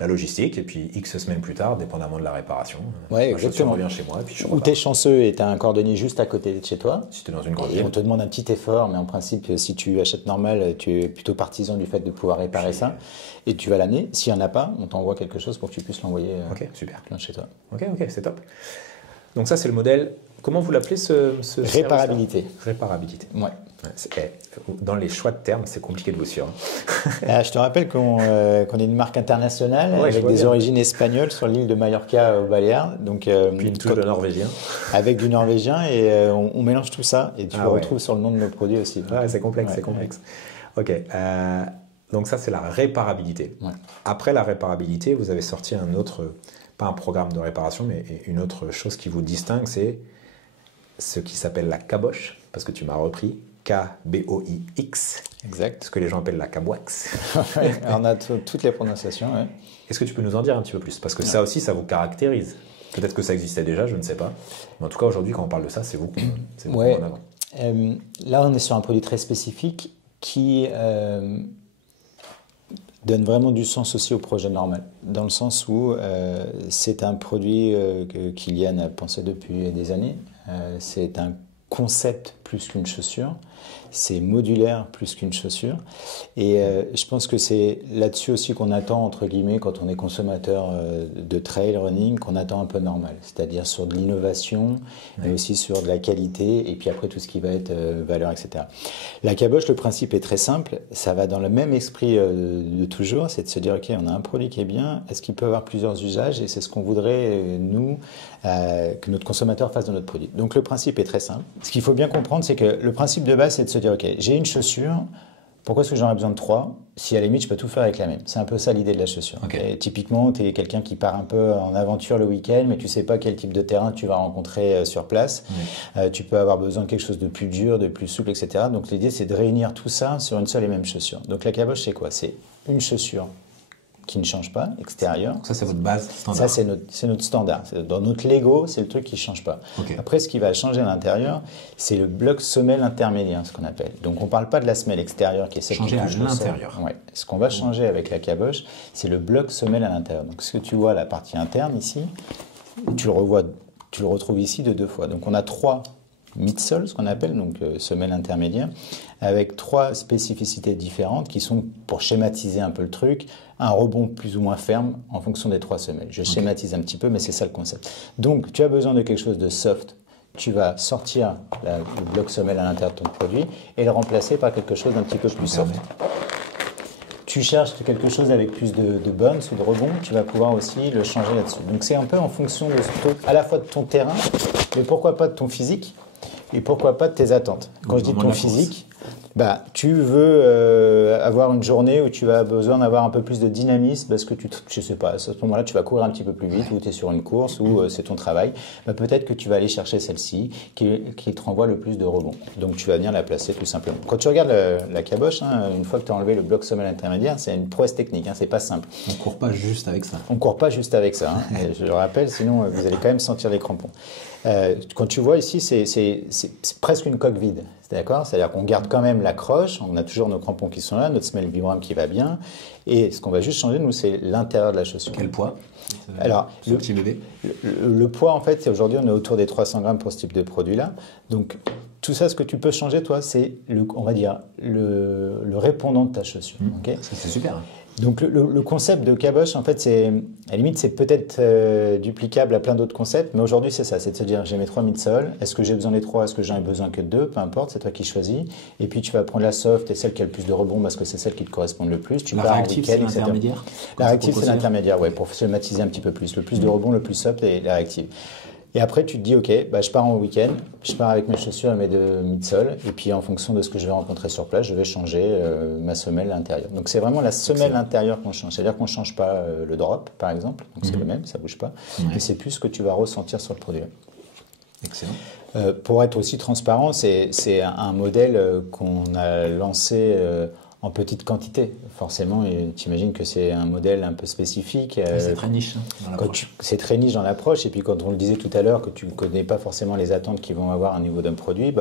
la logistique, et puis X semaines plus tard, dépendamment de la réparation, ma chaussure revient chez moi. Et puis ou tu es chanceux et tu as un cordonnier juste à côté de chez toi. Si tu es dans une grande ville. Et on te demande un petit effort, mais en principe, si tu achètes Normal, tu es plutôt partisan du fait de pouvoir réparer ça. Et tu vas l'amener. S'il n'y en a pas, on t'envoie quelque chose pour que tu puisses l'envoyer plein chez toi. Ok, c'est top. Donc ça, c'est le modèle. Comment vous l'appelez ce Réparabilité. Réparabilité. Ouais. Dans les choix de termes, c'est compliqué de vous suivre. Je te rappelle qu'on est une marque internationale avec des origines espagnoles sur l'île de Mallorca aux Baléares. Donc, puis une touche de norvégien. Avec du norvégien et on mélange tout ça et tu le retrouves sur le nom de nos produits aussi. C'est complexe, c'est complexe. Ok. Donc ça, c'est la réparabilité. Ouais. Après la réparabilité, vous avez sorti un autre, pas un programme de réparation, mais une autre chose qui vous distingue, c'est ce qui s'appelle la caboche, parce que tu m'as repris K-B-O-I-X. Exact. Ce que les gens appellent la caboix. Ouais, on a toutes les prononciations. Ouais. Est-ce que tu peux nous en dire un petit peu plus? Parce que ça aussi, ça vous caractérise. Peut-être que ça existait déjà, je ne sais pas. Mais en tout cas, aujourd'hui, quand on parle de ça, c'est vous qui ouais. en avant. Là, on est sur un produit très spécifique qui donne vraiment du sens aussi au projet normal. Dans le sens où c'est un produit que Kylian a pensé depuis des années. C'est un concept plus qu'une chaussure. C'est modulaire plus qu'une chaussure. Et je pense que c'est là-dessus aussi qu'on attend, entre guillemets, quand on est consommateur de trail running, qu'on attend un peu normal. C'est-à-dire sur de l'innovation, mais aussi sur de la qualité, et puis après tout ce qui va être valeur, etc. La caboche, le principe est très simple. Ça va dans le même esprit de toujours, c'est de se dire, OK, on a un produit qui est bien, est-ce qu'il peut avoir plusieurs usages? Et c'est ce qu'on voudrait, nous, que notre consommateur fasse de notre produit. Donc le principe est très simple. Ce qu'il faut bien comprendre, c'est que le principe de base, c'est de se dire, OK, j'ai une chaussure, pourquoi est-ce que j'en ai besoin de 3 si à la limite je peux tout faire avec la même? C'est un peu ça l'idée de la chaussure. Okay. Et typiquement, tu es quelqu'un qui part un peu en aventure le week-end, mais tu sais pas quel type de terrain tu vas rencontrer sur place. Tu peux avoir besoin de quelque chose de plus dur, de plus souple, etc. Donc l'idée, c'est de réunir tout ça sur une seule et même chaussure. Donc la caboche, c'est quoi? C'est une chaussure qui ne change pas, extérieur. Ça, c'est votre base standard. Ça, c'est notre standard. Dans notre Lego, c'est le truc qui ne change pas. Okay. Après, ce qui va changer à l'intérieur, c'est le bloc semelle intermédiaire, ce qu'on appelle. Donc, on ne parle pas de la semelle extérieure qui est celle changer qui touche à l'intérieur. Ouais. Ce qu'on va changer avec la caboche, c'est le bloc semelle à l'intérieur. Donc, ce que tu vois, la partie interne ici, tu le retrouves ici de 2 fois. Donc, on a 3 midsole, ce qu'on appelle, donc semelle intermédiaire, avec 3 spécificités différentes qui sont, pour schématiser un peu le truc, un rebond plus ou moins ferme en fonction des 3 semelles. Je schématise un petit peu, mais c'est ça le concept. Donc, tu as besoin de quelque chose de soft. Tu vas sortir le bloc semelle à l'intérieur de ton produit et le remplacer par quelque chose d'un petit peu plus soft. Tu cherches quelque chose avec plus de bounce ou de rebond, tu vas pouvoir aussi le changer là-dessus. Donc, c'est un peu en fonction à la fois de ton terrain, mais pourquoi pas de ton physique. Et pourquoi pas de tes attentes. Quand je dis ton physique, tu veux avoir une journée où tu as besoin d'avoir un peu plus de dynamisme parce que je sais pas, à ce moment-là, tu vas courir un petit peu plus vite ou tu es sur une course ou c'est ton travail. Peut-être que tu vas aller chercher celle-ci qui te renvoie le plus de rebond. Donc, tu vas venir la placer tout simplement. Quand tu regardes la caboche, une fois que tu as enlevé le bloc semelle intermédiaire, c'est une prouesse technique, c'est pas simple. On court pas juste avec ça. On court pas juste avec ça. Je le rappelle, sinon vous allez quand même sentir les crampons. Quand tu vois ici, c'est presque une coque vide, d'accord? C'est-à-dire qu'on garde quand même l'accroche, on a toujours nos crampons qui sont là, notre semelle Vibram qui va bien, et ce qu'on va juste changer, nous, c'est l'intérieur de la chaussure. Quel poids? Alors, le poids, en fait, aujourd'hui, on est autour des 300 grammes pour ce type de produit-là. Donc, tout ça, ce que tu peux changer, toi, c'est, on va dire, le répondant de ta chaussure. Okay? C'est super. Donc le concept de caboche, en fait, à la limite, c'est peut-être duplicable à plein d'autres concepts, mais aujourd'hui, c'est ça, c'est de se dire, j'ai mes 3 midsoles, est-ce que j'ai besoin des 3, est-ce que j'en ai besoin que de 2, peu importe, c'est toi qui choisis, et puis tu vas prendre la soft et celle qui a le plus de rebond parce que c'est celle qui te correspond le plus. La réactive, c'est l'intermédiaire. La réactive, c'est l'intermédiaire, ouais, pour schématiser un petit peu plus. Le plus de rebond, le plus soft et la réactive. Et après, tu te dis, OK, je pars en week-end, je pars avec mes chaussures et mes 2 midsoles, et puis en fonction de ce que je vais rencontrer sur place, je vais changer ma semelle intérieure. Donc c'est vraiment la semelle intérieure qu'on change. C'est-à-dire qu'on ne change pas le drop, par exemple, donc c'est le même, ça ne bouge pas, mais c'est plus ce que tu vas ressentir sur le produit. Excellent. Pour être aussi transparent, c'est un modèle qu'on a lancé en petite quantité. Forcément, tu imagines que c'est un modèle un peu spécifique. C'est très niche dans l'approche. C'est très niche dans l'approche. Et puis quand on le disait tout à l'heure, que tu ne connais pas forcément les attentes qu'ils vont avoir au niveau d'un produit,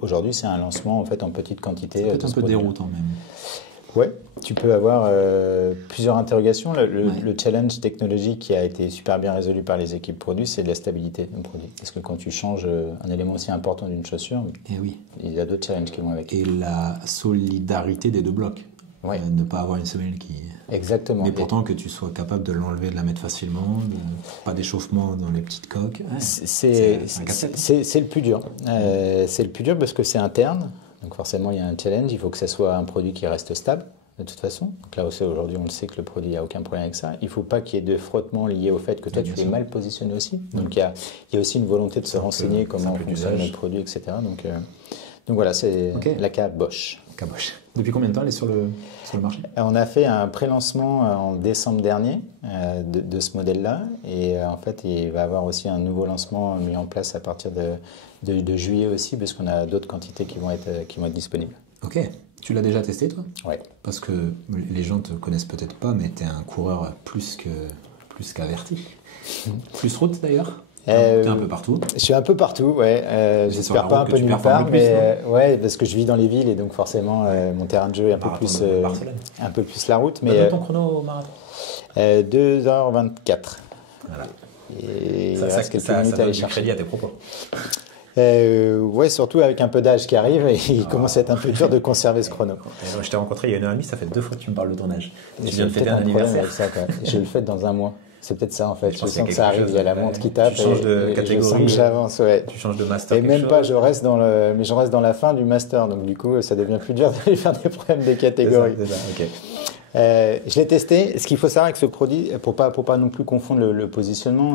aujourd'hui c'est un lancement en fait en petite quantité. C'est peut-être un peu déroutant même. Ouais, tu peux avoir plusieurs interrogations. Le challenge technologique qui a été super bien résolu par les équipes produits, c'est de la stabilité d'un produit. Parce que quand tu changes un élément aussi important d'une chaussure, il y a d'autres challenges qui vont avec. Et la solidarité des 2 blocs. Ouais. Ne pas avoir une semelle qui... Exactement. Mais pourtant que tu sois capable de l'enlever, de la mettre facilement, pas d'échauffement dans les petites coques. C'est le plus dur. C'est le plus dur parce que c'est interne. Donc forcément, il y a un challenge. Il faut que ça soit un produit qui reste stable, de toute façon. Donc là aussi, aujourd'hui, on le sait que le produit, il n'y a aucun problème avec ça. Il ne faut pas qu'il y ait de frottement lié au fait que toi, tu es mal positionné aussi. Donc il y a aussi une volonté de se renseigner comment fonctionne le produit, etc. Donc voilà, c'est la caboche. Depuis combien de temps elle est sur le marché? On a fait un pré-lancement en décembre dernier de ce modèle-là. Et en fait, il va y avoir aussi un nouveau lancement mis en place à partir de juillet aussi, parce qu'on a d'autres quantités qui vont être disponibles. Ok. Tu l'as déjà testé, toi? Ouais. Parce que les gens te connaissent peut-être pas, mais tu es un coureur plus qu'averti. Plus route, d'ailleurs? T'es un peu partout. Je suis un peu partout, ouais. J'espère pas un peu nulle part, mais ouais, parce que je vis dans les villes et donc forcément mon terrain de jeu est un peu plus la route. Mais ton chrono au marathon? 2h24. Voilà. Et ça donne du crédit à tes propos. Ouais, surtout avec un peu d'âge qui arrive et il commence à être un peu dur de conserver ce chrono. Je t'ai rencontré il y a 1 heure et demie, ça fait 2 fois que tu me parles de ton âge. Tu viens de fêter un anniversaire. Ça, je le fête dans un mois. C'est peut-être ça en fait. Je sens que ça arrive, chose, il y a la montre qui tape. Tu changes de catégorie. Je sens que j'avance, ouais. Tu changes de master. Et même pas, je reste dans la fin du master. Donc du coup, ça devient plus dur d'aller faire des problèmes des catégories. C'est ça, ok. Je l'ai testé. Ce qu'il faut savoir avec ce produit, pour pas non plus confondre le positionnement,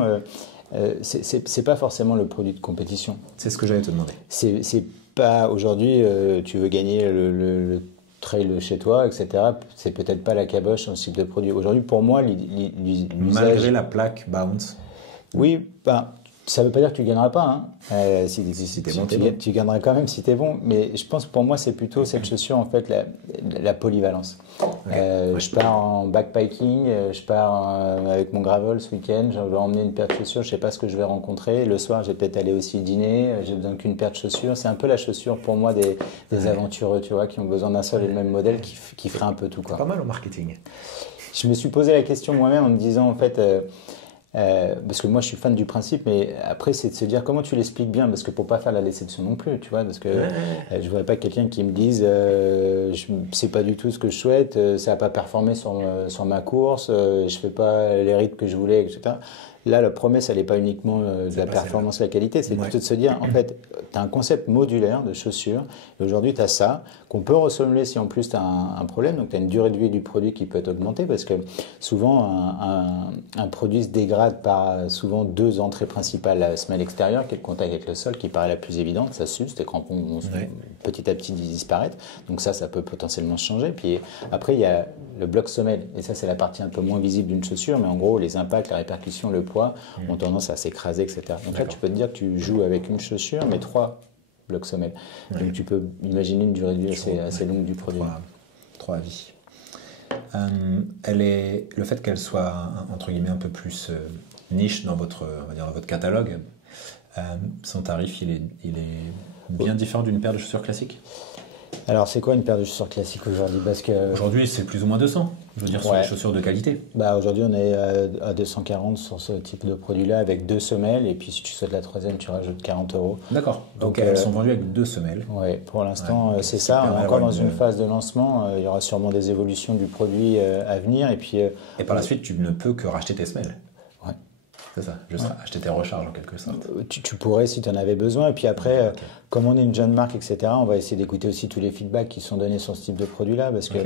c'est pas forcément le produit de compétition. C'est ce que j'allais te demander. C'est pas aujourd'hui, tu veux gagner le trail chez toi, etc. C'est peut-être pas la caboche dans ce type de produit. Aujourd'hui, pour moi, l'usage... Malgré la plaque Bounce. Oui, ça ne veut pas dire que tu ne gagneras pas. Hein. Si t'es bon, tu gagneras quand même si tu es bon. Mais je pense que pour moi, c'est plutôt cette chaussure, en fait, la polyvalence. Okay. Je pars en backpacking, je pars avec mon gravel ce week-end, je vais emmener une paire de chaussures, je ne sais pas ce que je vais rencontrer. Le soir, je vais peut-être aller aussi dîner, j'ai besoin qu'une paire de chaussures. C'est un peu la chaussure pour moi des aventureux, tu vois, qui ont besoin d'un seul et le même modèle, qui ferait un peu tout. Quoi. Pas mal au marketing. Je me suis posé la question moi-même en me disant, en fait... parce que moi je suis fan du principe, mais après c'est de se dire comment tu l'expliques bien, parce que pour pas faire la déception non plus, tu vois, parce que je voudrais pas quelqu'un qui me dise c'est pas du tout ce que je souhaite, ça a pas performé sur ma course, je fais pas les rythmes que je voulais, etc. Là, la promesse, elle n'est pas uniquement de la performance, la qualité, c'est plutôt de se dire, en fait, tu as un concept modulaire de chaussures, et aujourd'hui, tu as ça, qu'on peut ressembler si en plus tu as un problème, donc tu as une durée de vie du produit qui peut être augmentée, parce que souvent, un produit se dégrade par souvent 2 entrées principales, la semelle extérieure, qui est le contact avec le sol, qui paraît la plus évidente, ça s'use, tes crampons vont petit à petit disparaître, donc ça peut potentiellement changer. Puis après, il y a le bloc semelle, et ça, c'est la partie un peu moins visible d'une chaussure, mais en gros, les impacts, la répercussion, le poids, ont tendance à s'écraser, etc. Donc là, tu peux te dire que tu joues avec une chaussure, mais 3 blocs semelles. Donc tu peux imaginer une durée de vie assez longue du produit. 3 vies. Le fait qu'elle soit, entre guillemets, un peu plus niche dans votre catalogue, son tarif, il est bien différent d'une paire de chaussures classiques? Alors, c'est quoi une paire de chaussures classiques aujourd'hui? Aujourd'hui, c'est plus ou moins 200. Je veux dire, sur les chaussures de qualité. Aujourd'hui, on est à 240 sur ce type de produit-là avec 2 semelles. Et puis, si tu souhaites la troisième, tu rajoutes 40 €. D'accord. Donc, elles sont vendues avec 2 semelles. Oui, pour l'instant, c'est ça. On est encore dans une phase de lancement. Il y aura sûrement des évolutions du produit à venir. Et par la suite, tu ne peux que racheter tes semelles. Ouais. C'est ça, acheter tes recharges en quelque sorte. Tu pourrais si tu en avais besoin. Et puis après, comme on est une jeune marque, etc., on va essayer d'écouter aussi tous les feedbacks qui sont donnés sur ce type de produit-là, parce que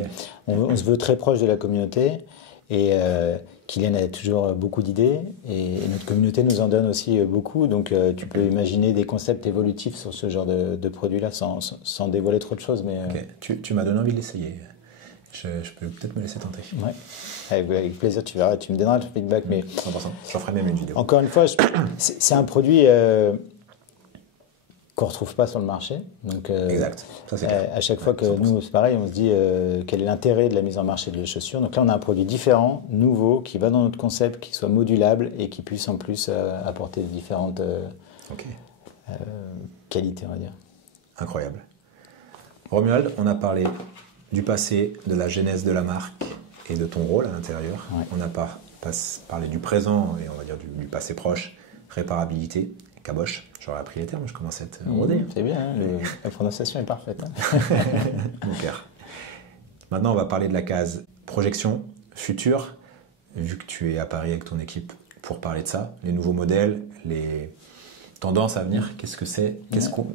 on se veut très proche de la communauté. Et Kylian a toujours beaucoup d'idées. Et notre communauté nous en donne aussi beaucoup. Donc tu peux imaginer des concepts évolutifs sur ce genre de produit-là sans dévoiler trop de choses. Mais, tu m'as donné envie de l'essayer. Je peux peut-être me laisser tenter. Ouais. Avec plaisir, tu verras, tu me donneras le feedback. Mais 100%, j'en ferai même une vidéo. Encore une fois, c'est un produit qu'on ne retrouve pas sur le marché. Donc, exact. Ça, c'est clair. À chaque fois que 100%. Nous, c'est pareil, on se dit quel est l'intérêt de la mise en marché de chaussures. Donc là, on a un produit différent, nouveau, qui va dans notre concept, qui soit modulable et qui puisse en plus apporter différentes qualités, on va dire. Incroyable. Romuald, on a parlé du passé, de la genèse de la marque et de ton rôle à l'intérieur. Ouais. On a parlé du présent et on va dire du passé proche, réparabilité, caboche. J'aurais appris les termes, je commence à être rodé. C'est bien, hein, la prononciation est parfaite. Hein. Mon cœur. Maintenant, on va parler de la case projection future. Vu que tu es à Paris avec ton équipe pour parler de ça, les nouveaux modèles, les tendances à venir, qu'est-ce que c'est?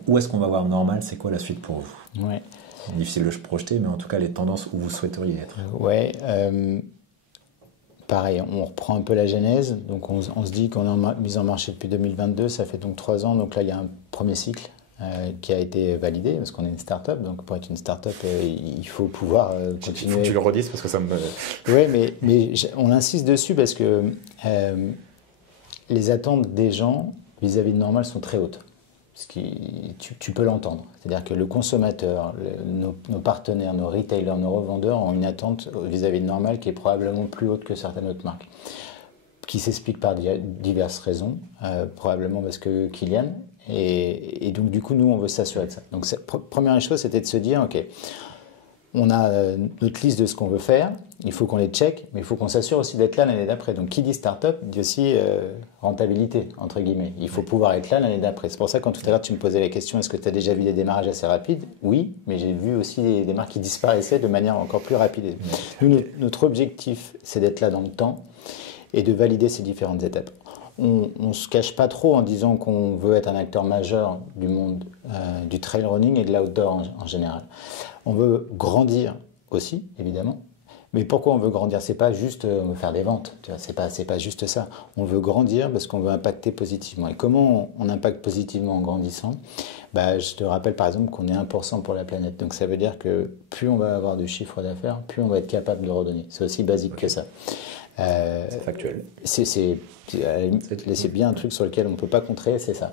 Où est-ce qu'on va voir normal? C'est quoi la suite pour vous? Ouais. Difficile de se projeter, mais en tout cas, les tendances où vous souhaiteriez être. Ouais, pareil, on reprend un peu la genèse. Donc, on se dit qu'on est en mise en marché depuis 2022, ça fait donc 3 ans. Donc là, il y a un premier cycle qui a été validé parce qu'on est une start-up. Donc, pour être une start-up, il faut pouvoir continuer. Il faut que tu le redisses parce que ça me. Oui, mais on insiste dessus parce que les attentes des gens vis-à-vis de normal sont très hautes. tu peux l'entendre. C'est-à-dire que le consommateur, nos partenaires, nos retailers, nos revendeurs ont une attente vis-à-vis de Normal qui est probablement plus haute que certaines autres marques, qui s'explique par diverses raisons, probablement parce que Kylian, et donc du coup nous on veut s'assurer de ça. Donc première chose c'était de se dire ok, on a notre liste de ce qu'on veut faire, il faut qu'on les check, mais il faut qu'on s'assure aussi d'être là l'année d'après. Donc qui dit start-up dit aussi rentabilité, entre guillemets. Il faut pouvoir être là l'année d'après. C'est pour ça que quand tout à l'heure tu me posais la question, est-ce que tu as déjà vu des démarrages assez rapides? Oui, mais j'ai vu aussi des marques qui disparaissaient de manière encore plus rapide. Nous, notre objectif, c'est d'être là dans le temps et de valider ces différentes étapes. On ne se cache pas trop en disant qu'on veut être un acteur majeur du monde du trail running et de l'outdoor en général. On veut grandir aussi, évidemment. Mais pourquoi on veut grandir? C'est pas juste on veut faire des ventes, tu vois, c'est pas juste ça. On veut grandir parce qu'on veut impacter positivement. Et comment on impacte positivement en grandissant? Je te rappelle par exemple qu'on est 1% pour la planète. Donc ça veut dire que plus on va avoir de chiffre d'affaires, plus on va être capable de redonner. C'est aussi basique que ça. C'est factuel. C'est bien un truc sur lequel on ne peut pas contrer, c'est ça.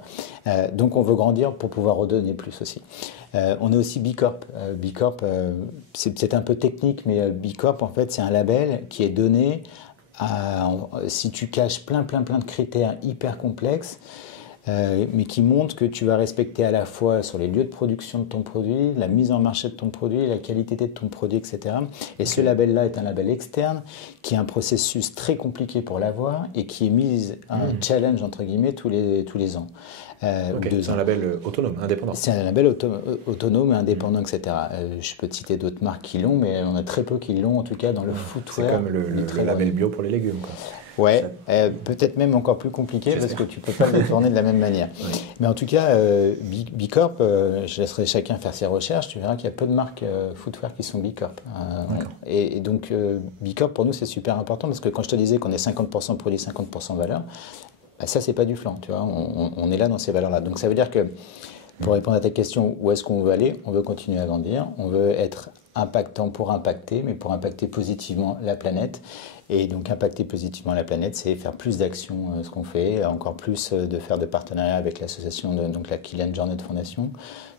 Donc on veut grandir pour pouvoir redonner plus aussi. On est aussi B Corp. B Corp, c'est un peu technique, mais B Corp, en fait, c'est un label qui est donné si tu caches plein de critères hyper complexes, mais qui montre que tu vas respecter à la fois sur les lieux de production de ton produit, la mise en marché de ton produit, la qualité de ton produit, etc. Et ce label-là est un label externe qui a un processus très compliqué pour l'avoir et qui est mis un challenge, entre guillemets, tous les ans. C'est un label autonome, indépendant. C'est un label autonome et indépendant, etc. Je peux te citer d'autres marques qui l'ont, mais on a très peu qui l'ont, en tout cas dans le footwear. C'est comme le label bio pour les légumes, quoi. Ouais, peut-être même encore plus compliqué parce que tu peux pas le détourner de la même manière. Oui. Mais en tout cas, B Corp, je laisserai chacun faire ses recherches. Tu verras qu'il y a peu de marques footwear qui sont B Corp. Et donc, B Corp pour nous c'est super important parce que quand je te disais qu'on est 50% produit, 50% valeur, ça c'est pas du flanc. Tu vois, on est là dans ces valeurs-là. Donc ça veut dire que pour répondre à ta question, où est-ce qu'on veut aller? On veut continuer à grandir. On veut être impactant pour impacter, mais pour impacter positivement la planète. Et donc impacter positivement la planète, c'est faire plus d'actions, ce qu'on fait, encore plus de faire de partenariats avec l'association, donc la Kylian Jornet Foundation,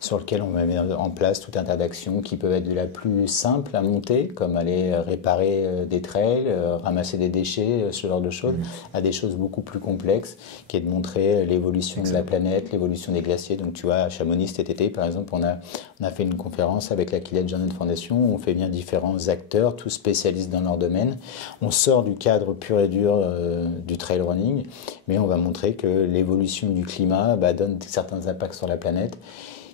sur lequel on va mettre en place tout un tas d'actions qui peuvent être de la plus simple à monter, comme aller réparer des trails, ramasser des déchets, ce genre de choses, à des choses beaucoup plus complexes, qui est de montrer l'évolution de la planète, l'évolution des glaciers. Donc tu vois, à Chamonix cet été, par exemple, on a fait une conférence avec la Kylian Jornet Foundation, où on fait bien différents acteurs, tous spécialistes dans leur domaine. On sort du cadre pur et dur du trail running, mais on va montrer que l'évolution du climat donne certains impacts sur la planète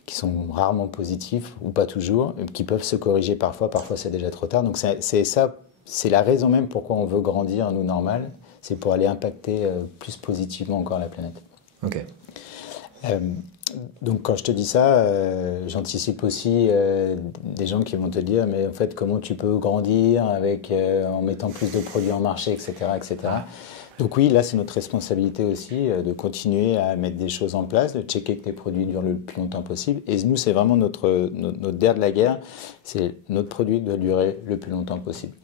qui sont rarement positifs ou pas toujours, qui peuvent se corriger parfois c'est déjà trop tard. Donc c'est ça, c'est la raison même pourquoi on veut grandir, nous, Normal, c'est pour aller impacter plus positivement encore la planète. Ok. Donc quand je te dis ça, j'anticipe aussi des gens qui vont te dire mais en fait comment tu peux grandir en mettant plus de produits en marché, etc. etc. Donc oui, là c'est notre responsabilité aussi de continuer à mettre des choses en place, de checker que les produits durent le plus longtemps possible. Et nous c'est vraiment notre nerf de la guerre, c'est notre produit doit durer le plus longtemps possible.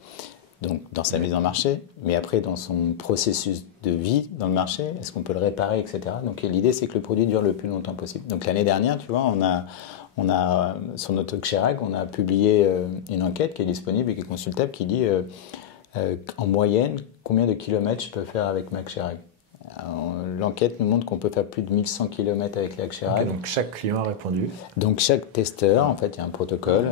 Donc dans sa mise en marché, mais après dans son processus de vie dans le marché, est-ce qu'on peut le réparer, etc. Donc l'idée c'est que le produit dure le plus longtemps possible. Donc l'année dernière, tu vois, on a sur notre Xerag, on a publié une enquête qui est disponible et qui est consultable qui dit en moyenne combien de kilomètres je peux faire avec ma Xerag. L'enquête nous montre qu'on peut faire plus de 1100 km avec la Xerag. Okay, donc chaque client a répondu. Donc chaque testeur, en fait, il y a un protocole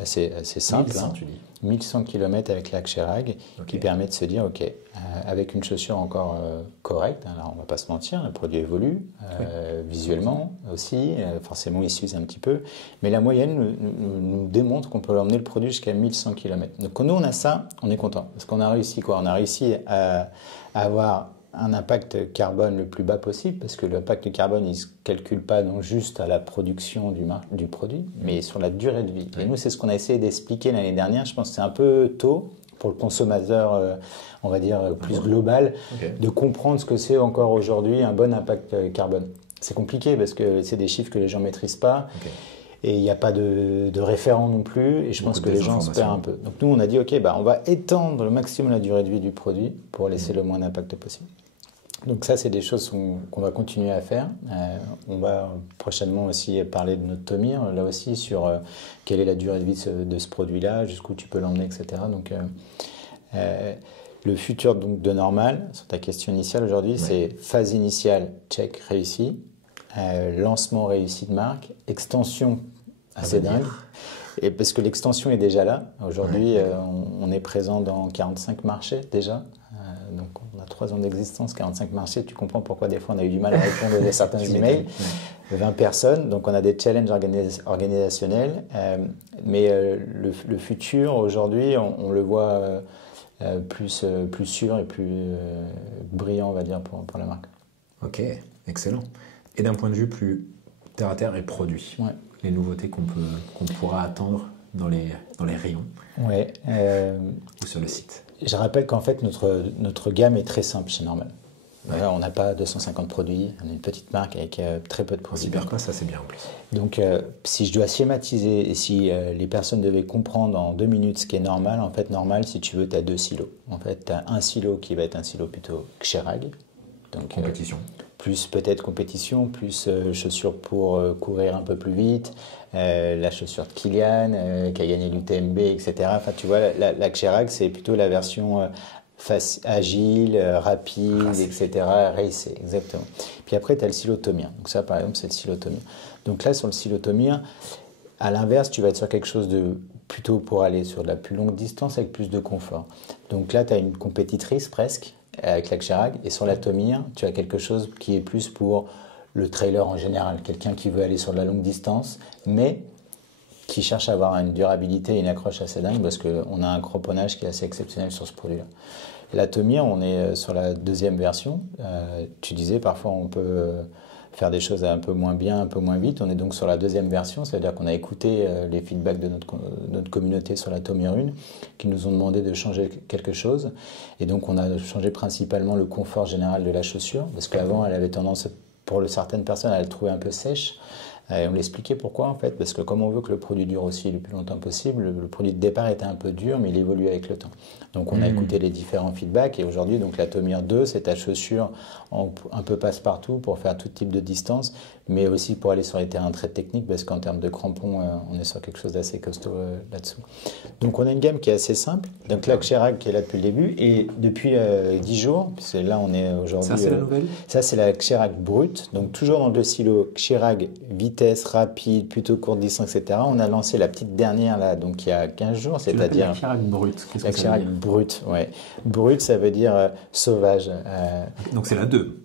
assez simple. 1100, tu dis. 1100 km avec la Xerag qui permet de se dire, ok, avec une chaussure encore correcte, alors on ne va pas se mentir, le produit évolue visuellement aussi, forcément il s'use un petit peu, mais la moyenne nous démontre qu'on peut emmener le produit jusqu'à 1100 km. Donc quand nous on a ça, on est content, parce qu'on a réussi quoi? On a réussi à avoir un impact carbone le plus bas possible, parce que l'impact carbone, il ne se calcule pas non juste à la production du produit, mais sur la durée de vie. Et nous, c'est ce qu'on a essayé d'expliquer l'année dernière. Je pense que c'est un peu tôt pour le consommateur, on va dire, plus global, de comprendre ce que c'est encore aujourd'hui un bon impact carbone. C'est compliqué, parce que c'est des chiffres que les gens ne maîtrisent pas. Et il n'y a pas de référent non plus, et je pense que les gens se perdent un peu. Donc nous, on a dit, ok, on va étendre le maximum la durée de vie du produit pour laisser le moins d'impact possible. Donc ça, c'est des choses qu'on va continuer à faire. On va prochainement aussi parler de notre Tomir, là aussi, sur quelle est la durée de vie de ce produit-là, jusqu'où tu peux l'emmener, etc. Donc, le futur donc, de Normal, sur ta question initiale aujourd'hui, c'est phase initiale, check, réussi. Lancement réussi de marque. Extension assez dingue. Et parce que l'extension est déjà là. Aujourd'hui, on est présent dans 45 marchés déjà. Donc, on a 3 ans d'existence, 45 marchés. Tu comprends pourquoi des fois on a eu du mal à répondre à certains emails. 20 personnes, donc on a des challenges organisationnels. Mais le futur, aujourd'hui, on le voit plus sûr et plus brillant, on va dire, pour la marque. Ok, excellent. Et d'un point de vue plus terre à terre et produit, les nouveautés qu'on pourra attendre dans les rayons ou sur le site. Je rappelle qu'en fait, notre gamme est très simple chez Normal. Voilà, on n'a pas 250 produits, on est une petite marque avec très peu de produits. On s'y perd pas, ça c'est bien en plus. Donc, si je dois schématiser et si les personnes devaient comprendre en 2 minutes ce qui est Normal, en fait, Normal, si tu veux, tu as 2 silos. En fait, tu as un silo qui va être un silo plutôt Kjerag. Donc, compétition. Plus peut-être compétition, plus chaussures pour courir un peu plus vite, la chaussure de Kilian qui a gagné l'UTMB, etc. Enfin, tu vois, la Kjerag, c'est plutôt la version agile, rapide, etc. Racée, exactement. Puis après, tu as le silo Tomir. Donc ça, par exemple, c'est le silo Tomir. Donc là, sur le silo Tomir, à l'inverse, tu vas être sur quelque chose de plutôt pour aller sur de la plus longue distance avec plus de confort. Donc là, tu as une compétitrice presque, avec la Kjerag, et sur la Tomir, tu as quelque chose qui est plus pour le trailer en général, quelqu'un qui veut aller sur de la longue distance, mais qui cherche à avoir une durabilité et une accroche assez dingue, parce qu'on a un cramponnage qui est assez exceptionnel sur ce produit-là. La Tomir, on est sur la 2e version. Tu disais, parfois on peut faire des choses un peu moins bien, un peu moins vite. On est donc sur la 2e version, c'est-à-dire qu'on a écouté les feedbacks de notre communauté sur la Tomir 1, qui nous ont demandé de changer quelque chose. Et donc on a changé principalement le confort général de la chaussure, parce qu'avant elle avait tendance, pour certaines personnes, à le trouver un peu sèche. Et on l'expliquait pourquoi en fait, parce que comme on veut que le produit dure aussi le plus longtemps possible, le produit de départ était un peu dur, mais il évolue avec le temps. Donc on a écouté les différents feedbacks, et aujourd'hui donc la Tomir 2, c'est ta chaussure un peu passe-partout pour faire tout type de distance, mais aussi pour aller sur les terrains très techniques, parce qu'en termes de crampons, on est sur quelque chose d'assez costaud là-dessous. Donc on a une gamme qui est assez simple. Donc la Kjerag qui est là depuis le début, et depuis 10 jours, puisque là on est aujourd'hui... Ça c'est la nouvelle ? Ça c'est la Kjerag brute, donc toujours dans le silo Kjerag vitesse rapide, plutôt courte distance, etc. On a lancé la petite dernière là, donc il y a 15 jours, c'est-à-dire... La Kjerag brute, qu'est-ce que ça veut dire ? Brute, ouais. Brute, ça veut dire sauvage. Donc c'est la 2.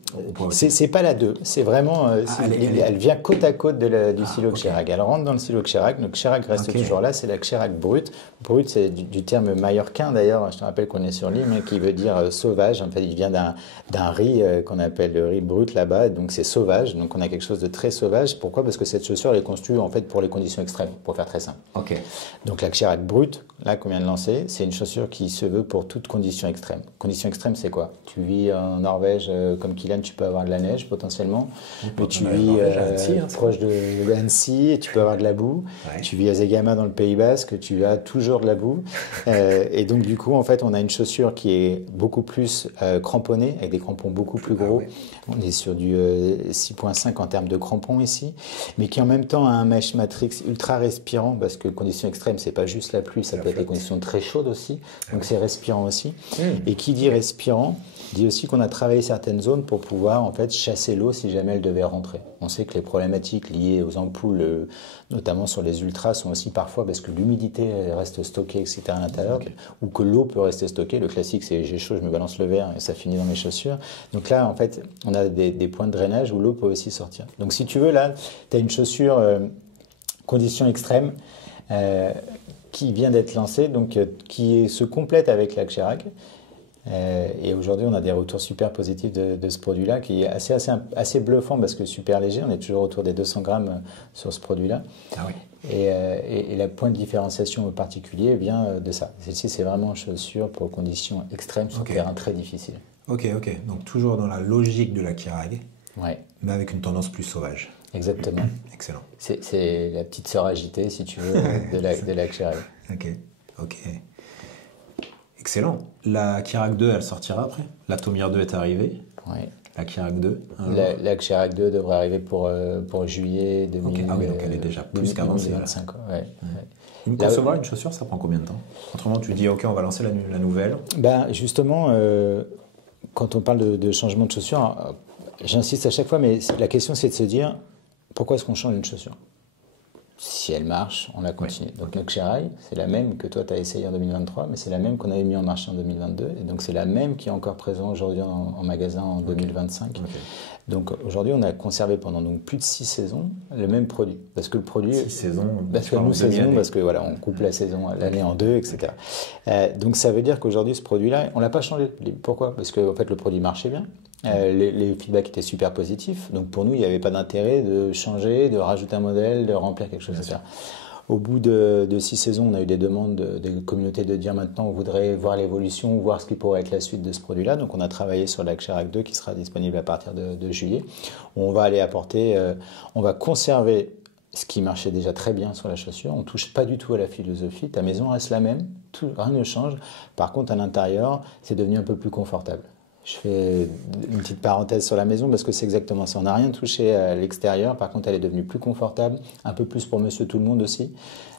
C'est pas la 2, c'est vraiment... elle vient côte à côte du silo Kjerag. Elle rentre dans le silo Kjerag, donc Kjerag reste toujours là, c'est la Kjerag brute. Brute, c'est du terme mallorquin d'ailleurs, je te rappelle qu'on est sur l'île, mais qui veut dire sauvage. En fait, il vient d'un riz qu'on appelle le riz brut là-bas, donc c'est sauvage. Donc on a quelque chose de très sauvage. Pourquoi ? Parce que cette chaussure elle est conçue en fait pour les conditions extrêmes, pour faire très simple. Donc la Kjerag brute, là qu'on vient de lancer, c'est une chaussure qui se veut pour toute condition extrême. Condition extrême, c'est quoi ? Tu vis en Norvège comme Kilian, tu peux avoir de la neige potentiellement, mais tu vis proche de Annecy et tu peux avoir de la boue. Tu vis à Zegama dans le Pays Basque, tu as toujours de la boue. Et donc du coup, en fait, on a une chaussure qui est beaucoup plus cramponnée, avec des crampons beaucoup plus gros. On est sur du 6.5 en termes de crampons ici, mais qui en même temps a un mesh matrix ultra respirant, parce que conditions extrêmes, c'est pas juste la pluie, ça peut être des conditions très chaudes aussi, donc c'est respirant aussi. Et qui dit respirant, dit aussi qu'on a travaillé certaines zones pour pouvoir en fait chasser l'eau si jamais elle devait rentrer. On sait que les problématiques liées aux ampoules, notamment sur les ultras, sont aussi parfois parce que l'humidité reste stockée, etc. à l'intérieur, ou que l'eau peut rester stockée. Le classique, c'est j'ai chaud, je me balance le verre et ça finit dans mes chaussures. Donc là, en fait, on a des points de drainage où l'eau peut aussi sortir. Donc si tu veux, là, tu as une chaussure conditions extrêmes qui vient d'être lancée, donc qui se complète avec la Kjerag. Et aujourd'hui, on a des retours super positifs de ce produit-là, qui est assez bluffant parce que super léger. On est toujours autour des 200 grammes sur ce produit-là. Et la point de différenciation en particulier vient de ça. Celle-ci, c'est vraiment une chaussure pour conditions extrêmes sur terrain très difficile. Ok. Donc toujours dans la logique de la Kjerag, mais avec une tendance plus sauvage. Exactement. Excellent. C'est la petite sœur agitée, si tu veux, de la Kjerag. Ok. Excellent. La Kjerag 2, elle sortira après. La Tomir 2 est arrivée. La Chirac 2 La Chirac 2 devrait arriver pour juillet 2000, okay. Ah oui, donc elle est déjà plus qu'avancée. 2025. Ouais. Concevoir une chaussure, ça prend combien de temps? Autrement, tu dis, OK, on va lancer la nouvelle. Justement, quand on parle de changement de chaussure, j'insiste à chaque fois, mais la question, c'est de se dire, pourquoi est-ce qu'on change une chaussure? Si elle marche, on la continue. Donc notre Chirac, c'est la même que toi tu as essayé en 2023, mais c'est la même qu'on avait mis en marché en 2022. Et donc c'est la même qui est encore présente aujourd'hui en magasin en 2025. Okay. Donc aujourd'hui, on a conservé pendant plus de 6 saisons le même produit. Parce que le produit... 6 saisons, parce que nous, saison, parce que voilà, on coupe la saison, l'année en deux, etc. Donc ça veut dire qu'aujourd'hui, ce produit-là, on ne l'a pas changé. Pourquoi? Parce que en fait, le produit marchait bien. Les feedbacks étaient super positifs, donc pour nous il n'y avait pas d'intérêt de changer, de rajouter un modèle, de remplir quelque chose, etc. Au bout de 6 saisons, on a eu des demandes des communautés de dire maintenant on voudrait voir l'évolution, voir ce qui pourrait être la suite de ce produit-là. Donc on a travaillé sur la Chirac 2 qui sera disponible à partir de juillet. On va aller apporter, on va conserver ce qui marchait déjà très bien sur la chaussure. On ne touche pas du tout à la philosophie. Ta maison reste la même, rien ne change. Par contre à l'intérieur, c'est devenu un peu plus confortable. Je fais une petite parenthèse sur la maison parce que c'est exactement ça. On n'a rien touché à l'extérieur. Par contre, elle est devenue plus confortable, un peu plus pour monsieur tout le monde aussi.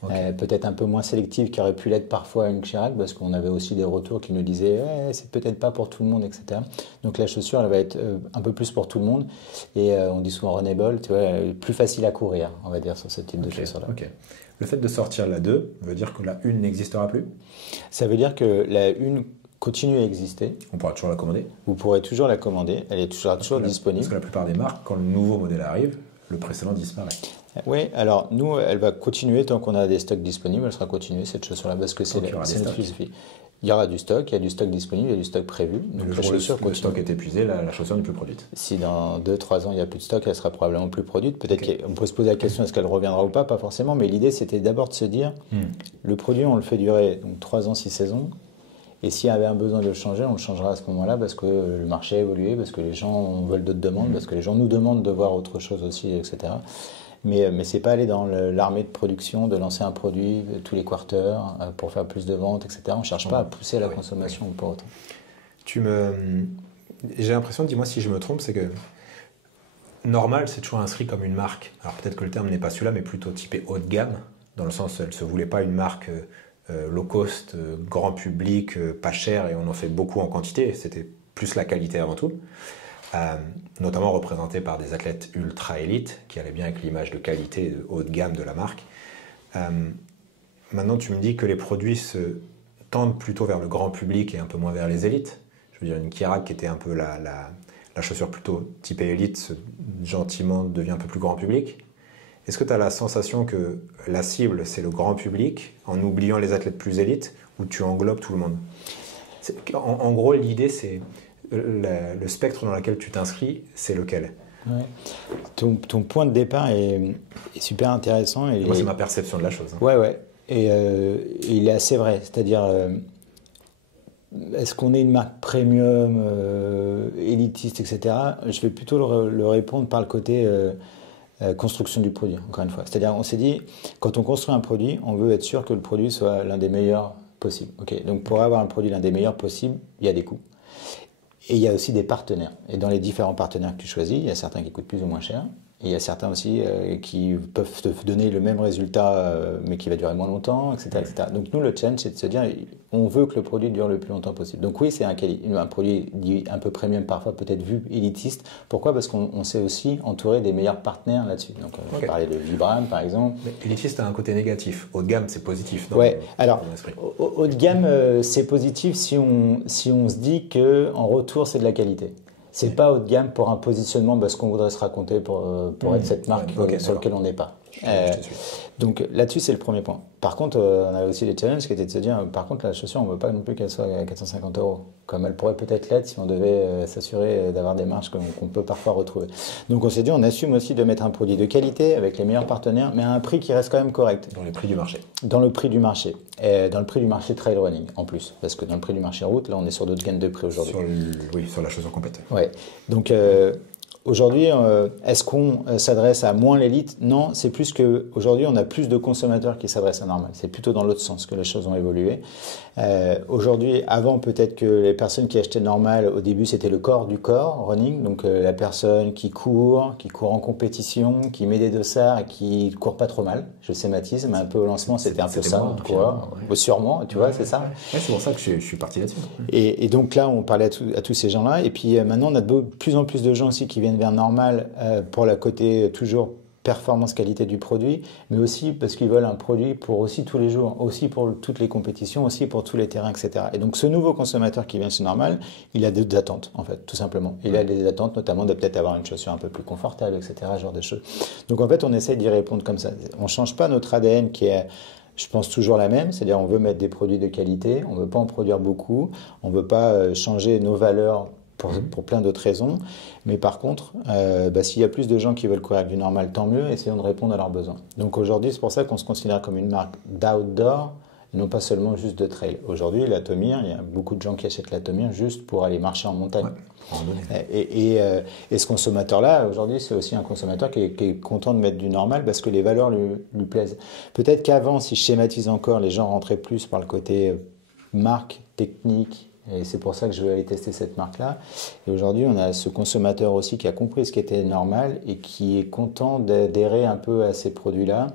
Okay. Peut-être un peu moins sélective qu'aurait pu l'être parfois une Chirac parce qu'on avait aussi des retours qui nous disaient c'est peut-être pas pour tout le monde, etc. Donc la chaussure, elle va être un peu plus pour tout le monde. Et on dit souvent runnable, tu vois, plus facile à courir, on va dire, sur ce type de chaussure-là. Okay. Le fait de sortir la 2 veut dire que la 1 n'existera plus? Ça veut dire que la 1 continue à exister. On pourra toujours la commander. Vous pourrez toujours la commander. Elle est toujours disponible. Parce que la plupart des marques, quand le nouveau modèle arrive, le précédent disparaît. Oui, alors nous, elle va continuer tant qu'on a des stocks disponibles. Elle sera continuée cette chaussure-là parce que c'est notre philosophie. Il y aura du stock, il y a du stock disponible, il y a du stock prévu. Donc le jour où le stock est épuisé, la chaussure n'est plus produite. Si dans 2-3 ans il n'y a plus de stock, elle sera probablement plus produite. Peut-être qu'on peut se poser la question est-ce qu'elle reviendra ou pas, pas forcément. Mais l'idée c'était d'abord de se dire le produit on le fait durer donc 3 ans, 6 saisons. Et s'il y avait un besoin de le changer, on le changera à ce moment-là parce que le marché a évolué, parce que les gens veulent d'autres demandes, parce que les gens nous demandent de voir autre chose aussi, etc. Mais c'est pas aller dans l'armée de production, de lancer un produit tous les quarters pour faire plus de ventes, etc. On ne cherche pas à pousser la consommation pour autant. J'ai l'impression, dis-moi si je me trompe, c'est que Normal, c'est toujours inscrit comme une marque. Alors peut-être que le terme n'est pas celui-là, mais plutôt typé haut de gamme, dans le sens où elle ne se voulait pas une marque low cost, grand public, pas cher, et on en fait beaucoup en quantité. C'était plus la qualité avant tout. Notamment représentée par des athlètes ultra élites, qui allaient bien avec l'image de qualité de haut de gamme de la marque. Maintenant, tu me dis que les produits se tendent plutôt vers le grand public et un peu moins vers les élites. Je veux dire, une Chirac qui était un peu la chaussure plutôt typée élite, gentiment devient un peu plus grand public. Est-ce que tu as la sensation que la cible, c'est le grand public, en oubliant les athlètes plus élites, ou tu englobes tout le monde? En gros, l'idée, c'est le spectre dans lequel tu t'inscris, c'est lequel? Ouais. Ton point de départ est super intéressant. Et moi, c'est ma perception de la chose. Hein. Ouais. Et il est assez vrai. C'est-à-dire, est-ce qu'on est une marque premium, élitiste, etc. Je vais plutôt le répondre par le côté construction du produit, encore une fois. C'est-à-dire, on s'est dit, quand on construit un produit, on veut être sûr que le produit soit l'un des meilleurs possibles. Okay. Donc, pour avoir un produit l'un des meilleurs possibles, il y a des coûts. Et il y a aussi des partenaires. Et dans les différents partenaires que tu choisis, il y a certains qui coûtent plus ou moins cher. Et il y a certains aussi qui peuvent te donner le même résultat, mais qui va durer moins longtemps, etc., etc. Donc nous, le challenge, c'est de se dire, on veut que le produit dure le plus longtemps possible. Donc oui, c'est un produit dit un peu premium, parfois peut-être vu élitiste. Pourquoi? Parce qu'on s'est aussi entouré des meilleurs partenaires là-dessus. Donc on parlait de Vibram, par exemple. Mais élitiste a un côté négatif. Haut de gamme, c'est positif. Oui, alors, haut de gamme, c'est positif si on se dit qu'en retour, c'est de la qualité. C'est pas haut de gamme pour un positionnement parce qu'on voudrait se raconter pour être cette marque sur laquelle on n'est pas. Donc là-dessus, c'est le premier point. Par contre, on avait aussi des challenges qui étaient de se dire, par contre, la chaussure, on ne veut pas non plus qu'elle soit à 450 €, comme elle pourrait peut-être l'être si on devait s'assurer d'avoir des marges qu'on peut parfois retrouver. Donc on s'est dit, on assume aussi de mettre un produit de qualité avec les meilleurs partenaires, mais à un prix qui reste quand même correct. Dans les prix du marché. Dans le prix du marché. Et dans le prix du marché trail running, en plus. Parce que dans le prix du marché route, là, on est sur d'autres gaines de prix aujourd'hui. Sur la chaussure complète. Ouais. Donc Aujourd'hui, est-ce qu'on s'adresse à moins l'élite? Non, c'est plus qu'aujourd'hui, on a plus de consommateurs qui s'adressent à normal. C'est plutôt dans l'autre sens que les choses ont évolué. Aujourd'hui, avant, peut-être que les personnes qui achetaient normal, au début, c'était le corps du corps, running, donc la personne qui court en compétition, qui met des dossards et qui court pas trop mal. Je schématise, mais un peu au lancement, c'était un peu ça, moi, quoi. Sûrement, tu vois, c'est ça. Ouais, c'est pour ça que je suis parti là-dessus. Et donc là, on parlait à tous ces gens-là. Et puis maintenant, on a de plus en plus de gens aussi qui viennent vers normal pour le côté toujours performance qualité du produit, mais aussi parce qu'ils veulent un produit pour aussi tous les jours, aussi pour toutes les compétitions, aussi pour tous les terrains, etc. Et donc ce nouveau consommateur qui vient chez normal, il a des attentes en fait, tout simplement. Il a des attentes notamment de peut-être avoir une chaussure un peu plus confortable, etc. Ce genre de choses. Donc en fait, on essaie d'y répondre comme ça. On change pas notre ADN qui est, je pense, toujours la même, c'est-à-dire on veut mettre des produits de qualité, on veut pas en produire beaucoup, on veut pas changer nos valeurs pour plein d'autres raisons. Mais par contre, s'il y a plus de gens qui veulent courir avec du normal, tant mieux, essayons de répondre à leurs besoins. Donc aujourd'hui, c'est pour ça qu'on se considère comme une marque d'outdoor, et non pas seulement juste de trail. Aujourd'hui, la Tomir, il y a beaucoup de gens qui achètent la Tomir juste pour aller marcher en montagne. Ouais, et ce consommateur-là, aujourd'hui, c'est aussi un consommateur qui est content de mettre du normal parce que les valeurs lui plaisent. Peut-être qu'avant, si je schématise encore, les gens rentraient plus par le côté marque, technique. Et c'est pour ça que je vais aller tester cette marque-là. Et aujourd'hui, on a ce consommateur aussi qui a compris ce qui était normal et qui est content d'adhérer un peu à ces produits-là.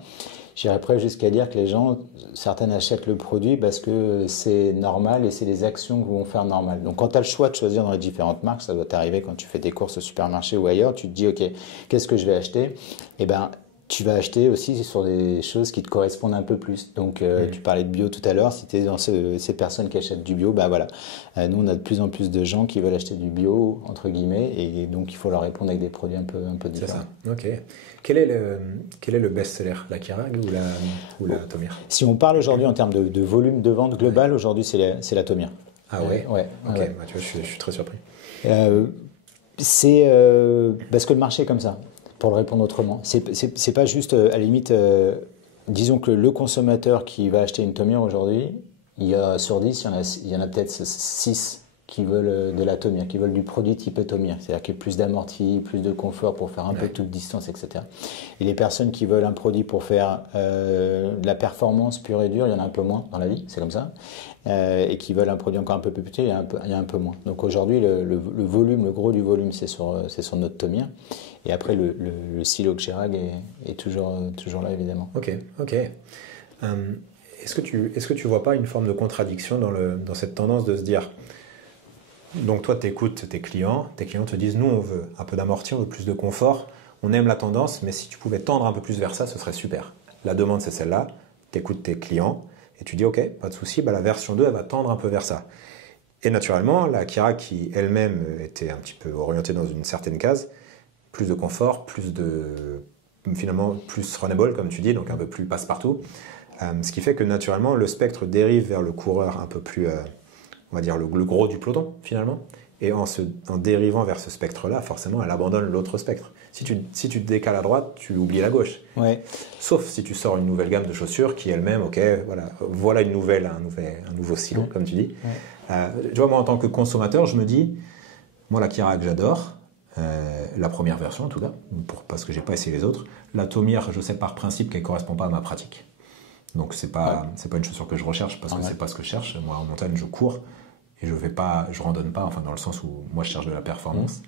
J'irais presque jusqu'à dire que les gens, certains achètent le produit parce que c'est normal et c'est les actions que vont faire normal. Donc quand tu as le choix de choisir dans les différentes marques, ça doit t'arriver quand tu fais tes courses au supermarché ou ailleurs, tu te dis, OK, qu'est-ce que je vais acheter? Eh ben, tu vas acheter aussi sur des choses qui te correspondent un peu plus. Donc, tu parlais de bio tout à l'heure. Si tu es dans ces personnes qui achètent du bio, bah voilà. Nous, on a de plus en plus de gens qui veulent acheter du bio, entre guillemets, et donc il faut leur répondre avec des produits un peu différents. C'est ça. Ok. Quel est le best-seller, la Keurig ou la Tomir? Si on parle aujourd'hui en termes de volume de vente global, aujourd'hui, c'est la Tomir. Ah ouais. Ouais. Ok. Ouais. Bah, tu vois, je suis très surpris. C'est parce que le marché est comme ça. Pour le répondre autrement, c'est pas juste à la limite. Disons que le consommateur qui va acheter une Tomir aujourd'hui, il y a sur 10, il y en a peut-être 6 qui veulent de la Tomir, qui veulent du produit type Tomir, c'est-à-dire qu'il y a plus d'amorti, plus de confort pour faire un peu toute distance, etc. Et les personnes qui veulent un produit pour faire de la performance pure et dure, il y en a un peu moins dans la vie, c'est comme ça. Et qui veulent un produit encore un peu plus petit, il y a un peu moins. Donc aujourd'hui, le volume, le gros du volume, c'est sur notre Tomir. Et après, le silo Keurig est toujours là, évidemment. Ok. Est-ce que tu vois pas une forme de contradiction dans cette tendance de se dire, donc toi, tu écoutes tes clients te disent, nous, on veut un peu d'amorti, on veut plus de confort, on aime la tendance, mais si tu pouvais tendre un peu plus vers ça, ce serait super. La demande, c'est celle-là, tu écoutes tes clients, et tu dis, ok, pas de souci, la version 2, elle va tendre un peu vers ça. Et naturellement, la Keurig, qui elle-même était un petit peu orientée dans une certaine case, plus de confort, finalement plus runnable, comme tu dis, donc un peu plus passe-partout. Ce qui fait que naturellement, le spectre dérive vers le coureur un peu plus, on va dire, le gros du peloton, finalement. Et en dérivant vers ce spectre-là, forcément, elle abandonne l'autre spectre. Si tu te décales à droite, tu oublies la gauche. Ouais. Sauf si tu sors une nouvelle gamme de chaussures qui elle-même, ok, voilà un nouveau silo, comme tu dis. Ouais. Tu vois, moi, en tant que consommateur, je me dis, moi, la Keurig, j'adore. La première version en tout cas, parce que j'ai pas essayé les autres. La Tomir, je sais par principe qu'elle correspond pas à ma pratique. Donc c'est pas une chaussure que je recherche parce que c'est pas ce que je cherche. Moi en montagne je cours et je randonne pas, enfin dans le sens où moi je cherche de la performance.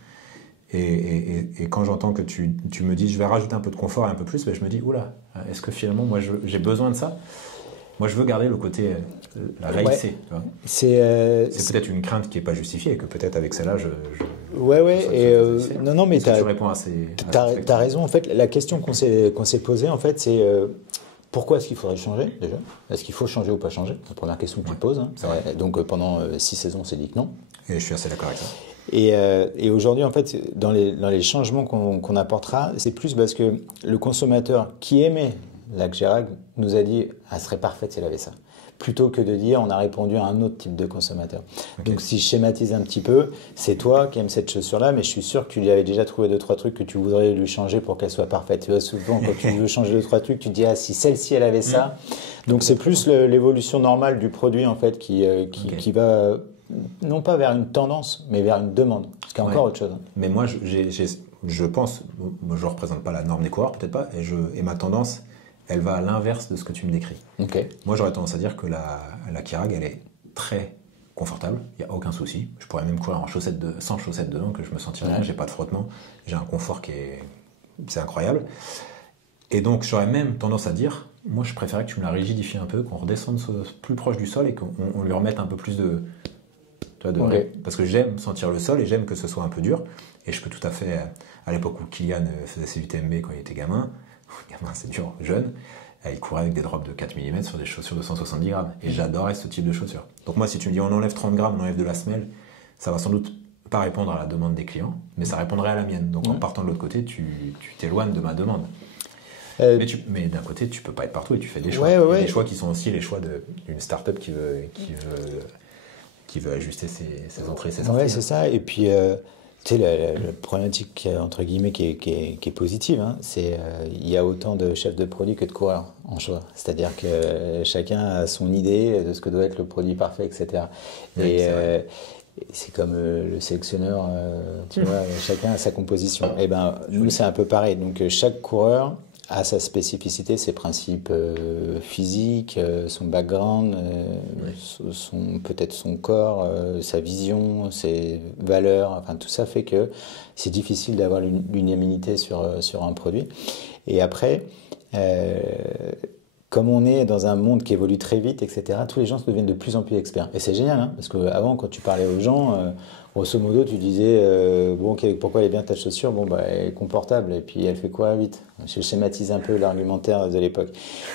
Et quand j'entends que tu me dis je vais rajouter un peu de confort et un peu plus, je me dis oula, est-ce que finalement moi j'ai besoin de ça? Moi, je veux garder le côté raïsé. Ouais. C'est peut-être une crainte qui n'est pas justifiée et que peut-être avec celle-là, non, mais tu réponds à t'as raison. En fait, la question qu'on s'est posée, en fait, c'est pourquoi est-ce qu'il faudrait changer déjà? Est-ce qu'il faut changer ou pas changer? C'est la première question que tu poses. Hein. Donc, pendant 6 saisons, on s'est dit que non. Et je suis assez d'accord avec ça. Et aujourd'hui, en fait, dans les changements qu'on apportera, c'est plus parce que le consommateur qui aimait la Keurig nous a dit elle serait parfaite si elle avait ça, plutôt que de dire on a répondu à un autre type de consommateur. Okay. Donc si je schématise un petit peu, c'est toi qui aimes cette chaussure-là, mais je suis sûr que tu lui avais déjà trouvé 2-3 trucs que tu voudrais lui changer pour qu'elle soit parfaite. Tu vois, souvent quand tu veux changer 2-3 trucs, tu te dis ah si celle-ci elle avait ça. Donc c'est plus l'évolution normale du produit en fait qui va non pas vers une tendance, mais vers une demande, ce qui est encore autre chose. Mais moi, je pense, moi je ne représente pas la norme des coureurs, peut-être pas, et ma tendance, elle va à l'inverse de ce que tu me décris. Okay. Moi j'aurais tendance à dire que la Keyrag, elle est très confortable, il n'y a aucun souci. Je pourrais même courir sans chaussettes dedans, que je me sentirais bien, j'ai pas de frottement, j'ai un confort c'est incroyable. Et donc j'aurais même tendance à dire, moi je préférais que tu me la rigidifies un peu, qu'on redescende plus proche du sol et qu'on lui remette un peu plus de... Parce que j'aime sentir le sol et j'aime que ce soit un peu dur. Et je peux tout à fait, à l'époque où Kylian faisait ses UTMB quand il était gamin c'est dur, jeune, il courait avec des drops de 4 mm sur des chaussures de 170 grammes. Et j'adorais ce type de chaussures. Donc moi, si tu me dis on enlève 30 grammes, on enlève de la semelle, ça va sans doute pas répondre à la demande des clients, mais ça répondrait à la mienne. Donc en partant de l'autre côté, tu t'éloignes de ma demande. Mais d'un côté, tu peux pas être partout et tu fais des choix. Des choix qui sont aussi les choix d'une start-up qui veut ajuster ses entrées et ses sorties. Ouais, c'est ça. Et puis, tu sais, la problématique, entre guillemets, qui est positive, hein, c'est il y a autant de chefs de produits que de coureurs en choix. C'est-à-dire que chacun a son idée de ce que doit être le produit parfait, etc. Et c'est comme le sélectionneur, tu vois, chacun a sa composition. Et ben, nous, c'est un peu pareil. Donc, chaque coureur a sa spécificité, ses principes physiques, son background, peut-être son corps, sa vision, ses valeurs, enfin tout ça fait que c'est difficile d'avoir l'unanimité sur un produit. Et après, comme on est dans un monde qui évolue très vite, etc., tous les gens deviennent de plus en plus experts. Et c'est génial, hein, parce qu'avant, quand tu parlais aux gens, grosso modo, tu disais bon, pourquoi elle est bien ta chaussure? Bon, bah, elle est confortable, et puis elle fait quoi vite? Je schématise un peu l'argumentaire de l'époque.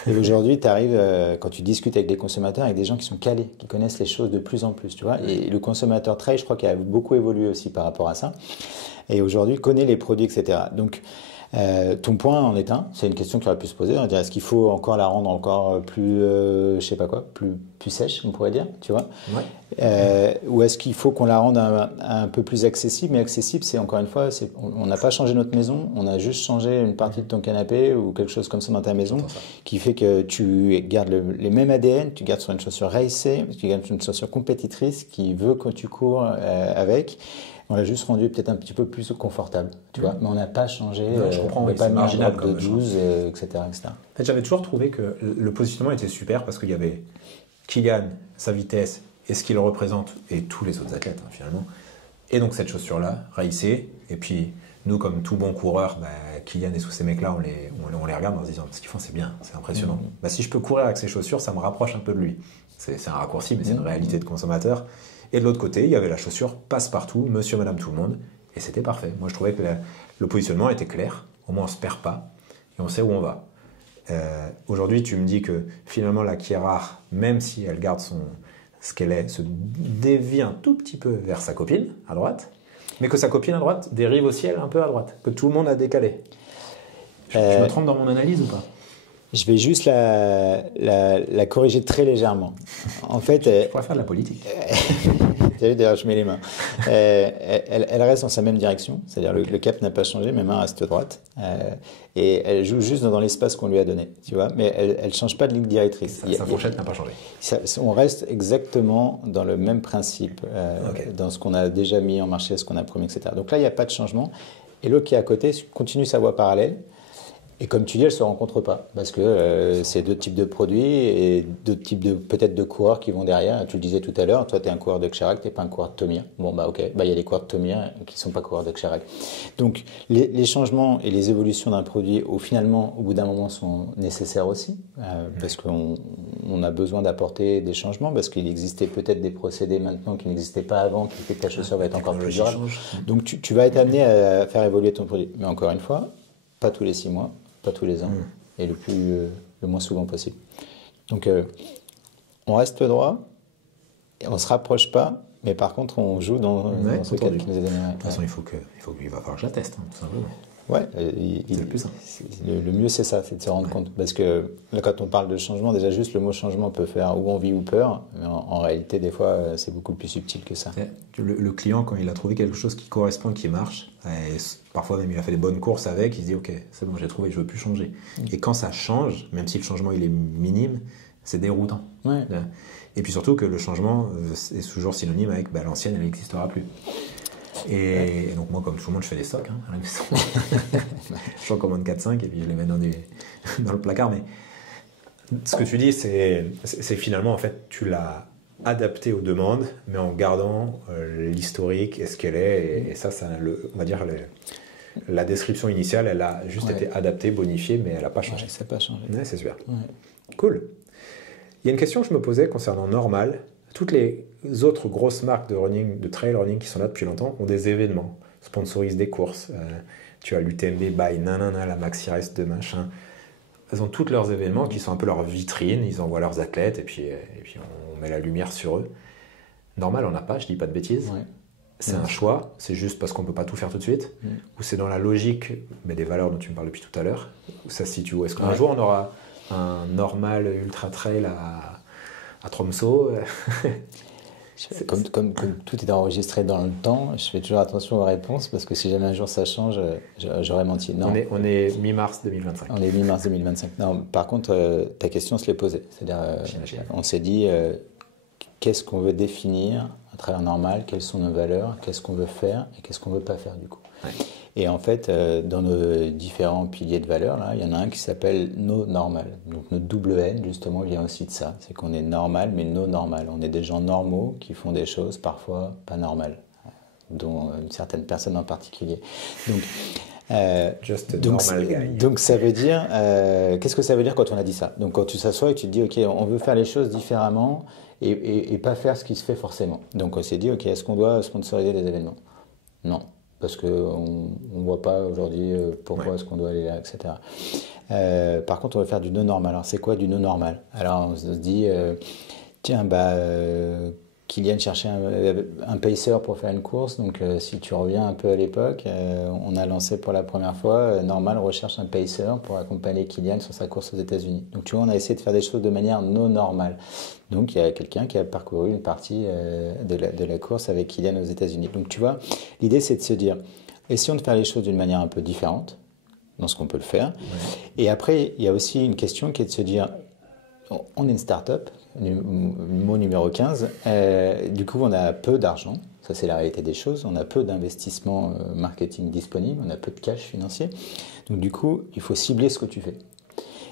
Et aujourd'hui, tu arrives, quand tu discutes avec des consommateurs, avec des gens qui sont calés, qui connaissent les choses de plus en plus, tu vois. Et le consommateur trail, je crois qu'il a beaucoup évolué aussi par rapport à ça. Et aujourd'hui, connaît les produits, etc. Donc, ton point en est un, c'est une question qui aurait pu se poser. On dirait, est-ce qu'il faut encore la rendre encore plus, je sais pas quoi, plus sèche, on pourrait dire, tu vois, ou est-ce qu'il faut qu'on la rende un peu plus accessible? Mais accessible, c'est encore une fois, on n'a pas changé notre maison, on a juste changé une partie de ton canapé ou quelque chose comme ça dans ta maison, qui fait que tu gardes les mêmes ADN, tu gardes sur une chaussure racée, tu gardes sur une chaussure compétitrice qui veut que tu cours avec. On l'a juste rendu peut-être un petit peu plus confortable, tu vois, mais on n'a pas changé, je comprends, on n'a pas mis un drop de 12, etc., etc. En fait, j'avais toujours trouvé que le positionnement était super parce qu'il y avait Kylian, sa vitesse et ce qu'il représente, et tous les autres athlètes, hein, finalement. Et donc cette chaussure-là, raïssée, et puis nous, comme tout bon coureur, Kylian et tous ces mecs-là, on les regarde en se disant, ce qu'ils font, c'est bien, c'est impressionnant. Si je peux courir avec ces chaussures, ça me rapproche un peu de lui. C'est un raccourci, mais c'est une réalité de consommateur. Et de l'autre côté, il y avait la chaussure passe-partout, monsieur, madame, tout le monde. Et c'était parfait. Moi, je trouvais que le positionnement était clair. Au moins, on ne se perd pas. Et on sait où on va. Aujourd'hui, tu me dis que finalement, la Keyrag, même si elle garde ce qu'elle est, se dévie un tout petit peu vers sa copine, à droite. Mais que sa copine, à droite, dérive au ciel un peu à droite. Que tout le monde a décalé. Je me trompe dans mon analyse ou pas? Je vais juste la corriger très légèrement. En fait, je pourrais faire de la politique. Tu as vu, d'ailleurs, je mets les mains. Elle reste dans sa même direction, c'est-à-dire le cap n'a pas changé, mes mains restent droites. Et elle joue juste dans l'espace qu'on lui a donné, tu vois. Mais elle ne change pas de ligne directrice. Sa fourchette n'a pas changé. On reste exactement dans le même principe, dans ce qu'on a déjà mis en marché, ce qu'on a promis, etc. Donc là, il n'y a pas de changement. Et l'autre qui est à côté continue sa voie parallèle. Et comme tu dis, elles ne se rencontrent pas, parce que c'est deux types de produits et deux types peut-être de coureurs qui vont derrière. Tu le disais tout à l'heure, toi tu es un coureur de Keyrag, tu n'es pas un coureur de Tomir. Bon bah ok, il y a des coureurs de Tomir qui ne sont pas coureurs de Keyrag. Donc les changements et les évolutions d'un produit, finalement, au bout d'un moment, sont nécessaires aussi, parce qu'on a besoin d'apporter des changements, parce qu'il existait peut-être des procédés maintenant qui n'existaient pas avant, qui fait que ta chaussure va être encore plus durable. Donc tu vas être amené à faire évoluer ton produit. Mais encore une fois, pas tous les 6 mois. Pas tous les ans, et le moins souvent possible. Donc, on reste droit, et on ne se rapproche pas, mais par contre, on joue dans ce cadre qui nous est donné. De toute façon, il va falloir que je la teste, tout simplement. Ouais, c'est le plus simple. Le mieux, c'est ça, c'est de se rendre compte. Parce que là, quand on parle de changement, déjà juste le mot changement peut faire ou envie ou peur, mais en réalité, des fois, c'est beaucoup plus subtil que ça. Le client, quand il a trouvé quelque chose qui correspond, qui marche, et parfois même il a fait des bonnes courses avec, il se dit ok, c'est bon, j'ai trouvé, je veux plus changer. Et quand ça change, même si le changement il est minime, c'est déroutant. Ouais. Et puis surtout que le changement est toujours synonyme avec l'ancienne, elle n'existera plus. Et donc moi, comme tout le monde, je fais des stocks à la maison. J'en commande 4-5 et puis je les mets dans le placard. Mais ce que tu dis, c'est finalement, en fait, tu l'as adapté aux demandes, mais en gardant l'historique et ce qu'elle est. Et ça, on va dire, la description initiale, elle a juste été adaptée, bonifiée, mais elle n'a pas changé. Ça n'a pas changé. Ouais, c'est super. Ouais. Cool. Il y a une question que je me posais concernant Normal. Toutes les autres grosses marques de running, de trail running qui sont là depuis longtemps ont des événements, sponsorisent des courses. Tu as l'UTMB by nanana, la Maxi Race de machin. Elles ont tous leurs événements qui sont un peu leur vitrine. Ils envoient leurs athlètes et puis on met la lumière sur eux. Normal, on n'a pas, je dis pas de bêtises. Ouais. C'est un choix, c'est juste parce qu'on ne peut pas tout faire tout de suite, ou c'est dans la logique mais des valeurs dont tu me parles depuis tout à l'heure, où ça se situe où? Est-ce qu'un jour on aura un Normal ultra trail à Tromsø? Comme tout est enregistré dans le temps, je fais toujours attention aux réponses parce que si jamais un jour ça change, j'aurais menti. Non. On est mi-mars 2025. On est mi-mars 2025. Non, par contre, ta question se l'est posée. C'est-à-dire, on s'est dit, qu'est-ce qu'on veut définir à travers Normal, quelles sont nos valeurs, qu'est-ce qu'on veut faire et qu'est-ce qu'on ne veut pas faire du coup. Ouais. Et en fait, dans nos différents piliers de valeurs, là, il y en a un qui s'appelle No Normal. Donc notre double N, justement, vient aussi de ça. C'est qu'on est normal, mais no normal. On est des gens normaux qui font des choses parfois pas normales, dont une certaine personne en particulier. Donc ça veut dire, qu'est-ce que ça veut dire quand on a dit ça? Donc quand tu s'assois et tu te dis, ok, on veut faire les choses différemment et pas faire ce qui se fait forcément. Donc on s'est dit, ok, est-ce qu'on doit sponsoriser des événements? Non. Parce qu'on ne voit pas aujourd'hui pourquoi est-ce qu'on doit aller là, etc. Par contre, on va faire du no normal. Alors, c'est quoi du no normal? Alors, on se dit, tiens, Kylian cherchait un pacer pour faire une course. Donc, si tu reviens un peu à l'époque, on a lancé pour la première fois, Normal recherche un pacer pour accompagner Kylian sur sa course aux États-Unis. Donc, tu vois, on a essayé de faire des choses de manière no normale. Donc, il y a quelqu'un qui a parcouru une partie de la course avec Kylian aux États-Unis. Donc, tu vois, l'idée, c'est de se dire, essayons de faire les choses d'une manière un peu différente, dans ce qu'on peut le faire. Ouais. Et après, il y a aussi une question qui est de se dire, on est une start-up, mot numéro 15, du coup, on a peu d'argent. Ça, c'est la réalité des choses. On a peu d'investissement marketing disponible, on a peu de cash financier. Donc, du coup, il faut cibler ce que tu fais.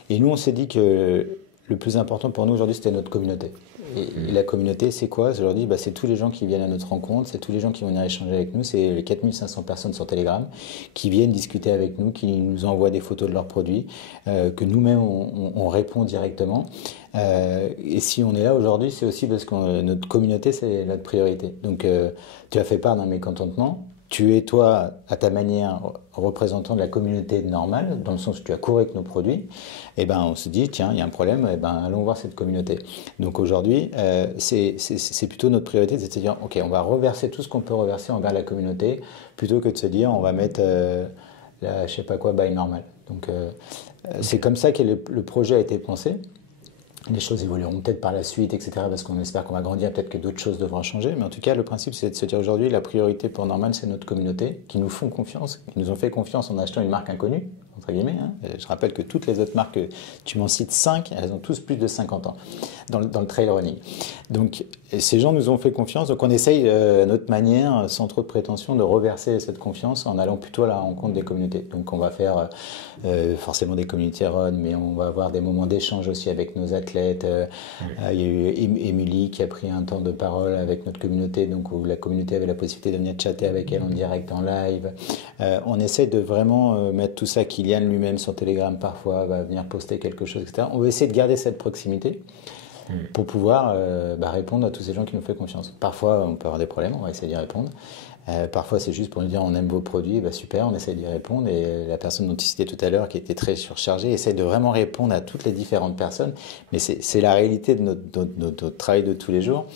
Et nous, on s'est dit que le plus important pour nous aujourd'hui, c'était notre communauté. Et la communauté, c'est quoi aujourd'hui? C'est tous les gens qui viennent à notre rencontre, c'est tous les gens qui vont venir échanger avec nous, c'est les 4500 personnes sur Telegram qui viennent discuter avec nous, qui nous envoient des photos de leurs produits, que nous-mêmes, on répond directement. Et si on est là aujourd'hui, c'est aussi parce que notre communauté, c'est notre priorité. Donc, tu as fait part d'un mécontentement. Tu es, toi, à ta manière, représentant de la communauté normale, dans le sens où tu as couru avec nos produits. Et on se dit, tiens, il y a un problème, allons voir cette communauté. Donc aujourd'hui, c'est plutôt notre priorité, c'est de se dire, ok, on va reverser tout ce qu'on peut reverser envers la communauté, plutôt que de se dire, on va mettre, je sais pas quoi, by Normal. Donc c'est comme ça que le projet a été pensé. Les choses évolueront peut-être par la suite, etc. Parce qu'on espère qu'on va grandir, peut-être que d'autres choses devront changer. Mais en tout cas, le principe, c'est de se dire aujourd'hui, la priorité pour Normal, c'est notre communauté, qui nous font confiance, qui nous ont fait confiance en achetant une marque inconnue, entre guillemets. Je rappelle que toutes les autres marques, tu m'en cites 5, elles ont tous plus de 50 ans dans le trail running. Donc, ces gens nous ont fait confiance. Donc, on essaye, à notre manière, sans trop de prétention, de reverser cette confiance en allant plutôt à la rencontre des communautés. Donc, on va faire forcément des communautés run, mais on va avoir des moments d'échange aussi avec nos athlètes. Il y a eu Émilie qui a pris un temps de parole avec notre communauté, donc où la communauté avait la possibilité de venir chatter avec elle en direct, en live. On essaie de vraiment mettre tout ça. Kylian lui-même sur Telegram parfois va venir poster quelque chose, etc. On va essayer de garder cette proximité pour pouvoir répondre à tous ces gens qui nous font confiance. Parfois, on peut avoir des problèmes, on va essayer d'y répondre. Parfois, c'est juste pour nous dire on aime vos produits, super, on essaie d'y répondre. Et la personne dont tu citais tout à l'heure, qui était très surchargée, essaie de vraiment répondre à toutes les différentes personnes. Mais c'est la réalité de notre travail de tous les jours.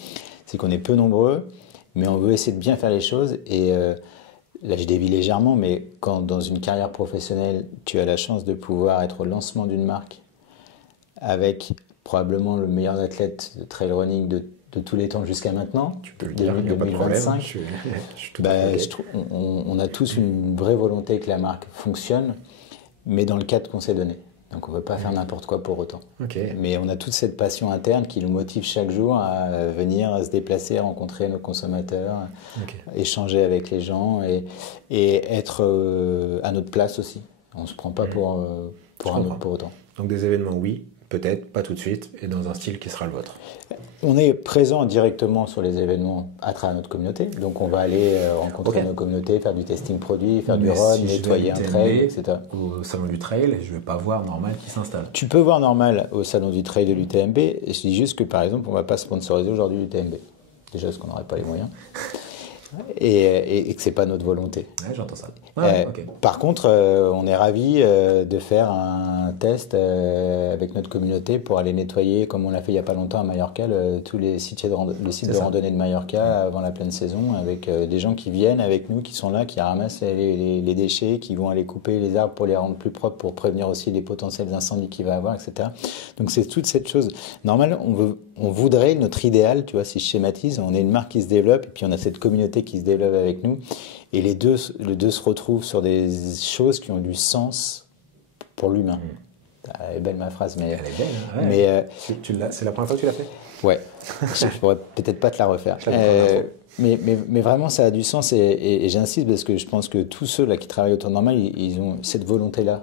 C'est qu'on est peu nombreux, mais on veut essayer de bien faire les choses. Et là, je dévie légèrement, mais quand dans une carrière professionnelle, tu as la chance de pouvoir être au lancement d'une marque avec probablement le meilleur athlète de trail running de tous les temps jusqu'à maintenant, tu peux le dire, 2025, on a tous une vraie volonté que la marque fonctionne, mais dans le cadre qu'on s'est donné. Donc on ne veut pas faire n'importe quoi pour autant. Okay. Mais on a toute cette passion interne qui nous motive chaque jour à venir se déplacer, rencontrer nos consommateurs, échanger avec les gens et être à notre place aussi. On ne se prend pas pour un autre pour autant. Donc des événements, oui, peut-être, pas tout de suite, et dans un style qui sera le vôtre. On est présent directement sur les événements à travers notre communauté. Donc on va aller rencontrer nos communautés, faire du testing produit, faire du run, nettoyer un trail, etc. Au salon du trail, je ne vais pas voir Normal qui s'installe. Tu peux voir Normal au salon du trail de l'UTMB. Je dis juste que par exemple, on ne va pas sponsoriser aujourd'hui l'UTMB. Déjà parce qu'on n'aurait pas les moyens. Et que ce n'est pas notre volonté. Ouais, j'entends ça. Par contre, on est ravis de faire un test avec notre communauté pour aller nettoyer, comme on l'a fait il n'y a pas longtemps à Mallorca, tous les sites de randonnée de Mallorca avant la pleine saison, avec des gens qui viennent avec nous, qui sont là, qui ramassent les déchets, qui vont aller couper les arbres pour les rendre plus propres, pour prévenir aussi les potentiels incendies qu'il va y avoir, etc. Donc c'est toute cette chose. Normal, on voudrait, notre idéal, tu vois, si je schématise, on est une marque qui se développe, et puis on a cette communauté qui se développe avec nous, et les deux se retrouvent sur des choses qui ont du sens pour l'humain. Elle est belle ma phrase, mais... Elle est belle, ouais. Mais c'est la première fois que tu l'as fait ? Ouais, je pourrais peut-être pas te la refaire. Mais vraiment, ça a du sens, et j'insiste parce que je pense que tous ceux là qui travaillent autour de Normal, ils ont cette volonté-là.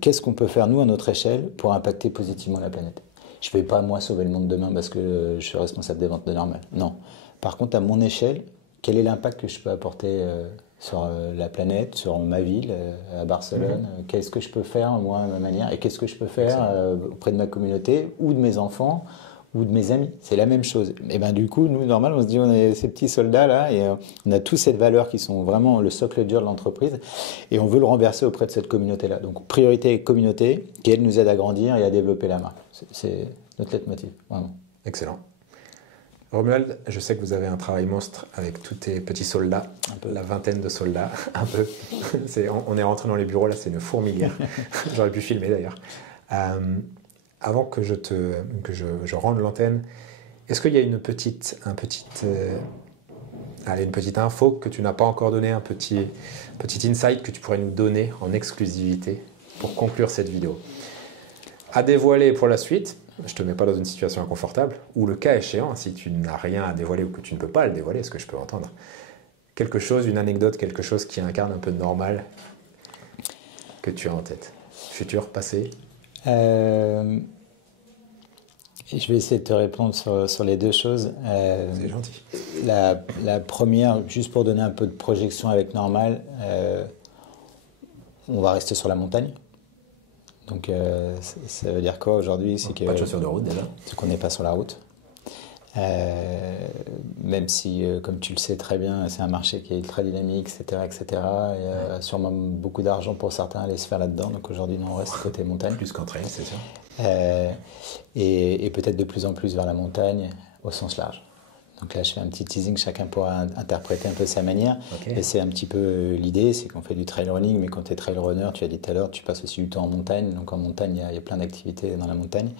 Qu'est-ce qu'on peut faire, nous, à notre échelle, pour impacter positivement la planète ? Je ne vais pas, moi, sauver le monde demain parce que je suis responsable des ventes de Normal. Non. Par contre, à mon échelle, quel est l'impact que je peux apporter sur la planète, sur ma ville, à Barcelone ? Qu'est-ce que je peux faire, moi, à ma manière ? Et qu'est-ce que je peux faire auprès de ma communauté ou de mes enfants ou de mes amis ? C'est la même chose. Et ben du coup, nous, Normal, on se dit, on est ces petits soldats-là et on a tous cette valeur qui sont vraiment le socle dur de l'entreprise et on veut le renverser auprès de cette communauté-là. Donc, priorité communauté qui, elle, nous aide à grandir et à développer la marque. C'est notre leitmotiv, vraiment. Excellent. Romuald, je sais que vous avez un travail monstre avec tous tes petits soldats, la vingtaine de soldats, un peu. On est rentré dans les bureaux, là, c'est une fourmilière. J'aurais pu filmer d'ailleurs. Avant que je rende l'antenne, est-ce qu'il y a une petite info que tu n'as pas encore donnée, un petit insight que tu pourrais nous donner en exclusivité pour conclure cette vidéo ? À dévoiler pour la suite, je ne te mets pas dans une situation inconfortable, ou le cas échéant, si tu n'as rien à dévoiler ou que tu ne peux pas le dévoiler, ce que je peux entendre, quelque chose, une anecdote, quelque chose qui incarne un peu de Normal que tu as en tête. Futur, passé ? Je vais essayer de te répondre sur les deux choses. C'est gentil. La première, juste pour donner un peu de projection avec Normal, on va rester sur la montagne. Donc ça veut dire quoi aujourd'hui ? C'est que, pas de chaussures de route déjà. C'est qu'on n'est pas sur la route. Même si, comme tu le sais très bien, c'est un marché qui est ultra dynamique, etc. etc. Il y a sûrement beaucoup d'argent pour certains à aller se faire là-dedans. Donc aujourd'hui, on reste côté montagne. Plus qu'en trail, c'est sûr. Et peut-être de plus en plus vers la montagne au sens large. Donc là, je fais un petit teasing, chacun pourra interpréter un peu de sa manière. Okay. Et c'est un petit peu l'idée, c'est qu'on fait du trail running, mais quand tu es trail runner, tu as dit tout à l'heure, tu passes aussi du temps en montagne. Donc en montagne, il y a plein d'activités dans la montagne.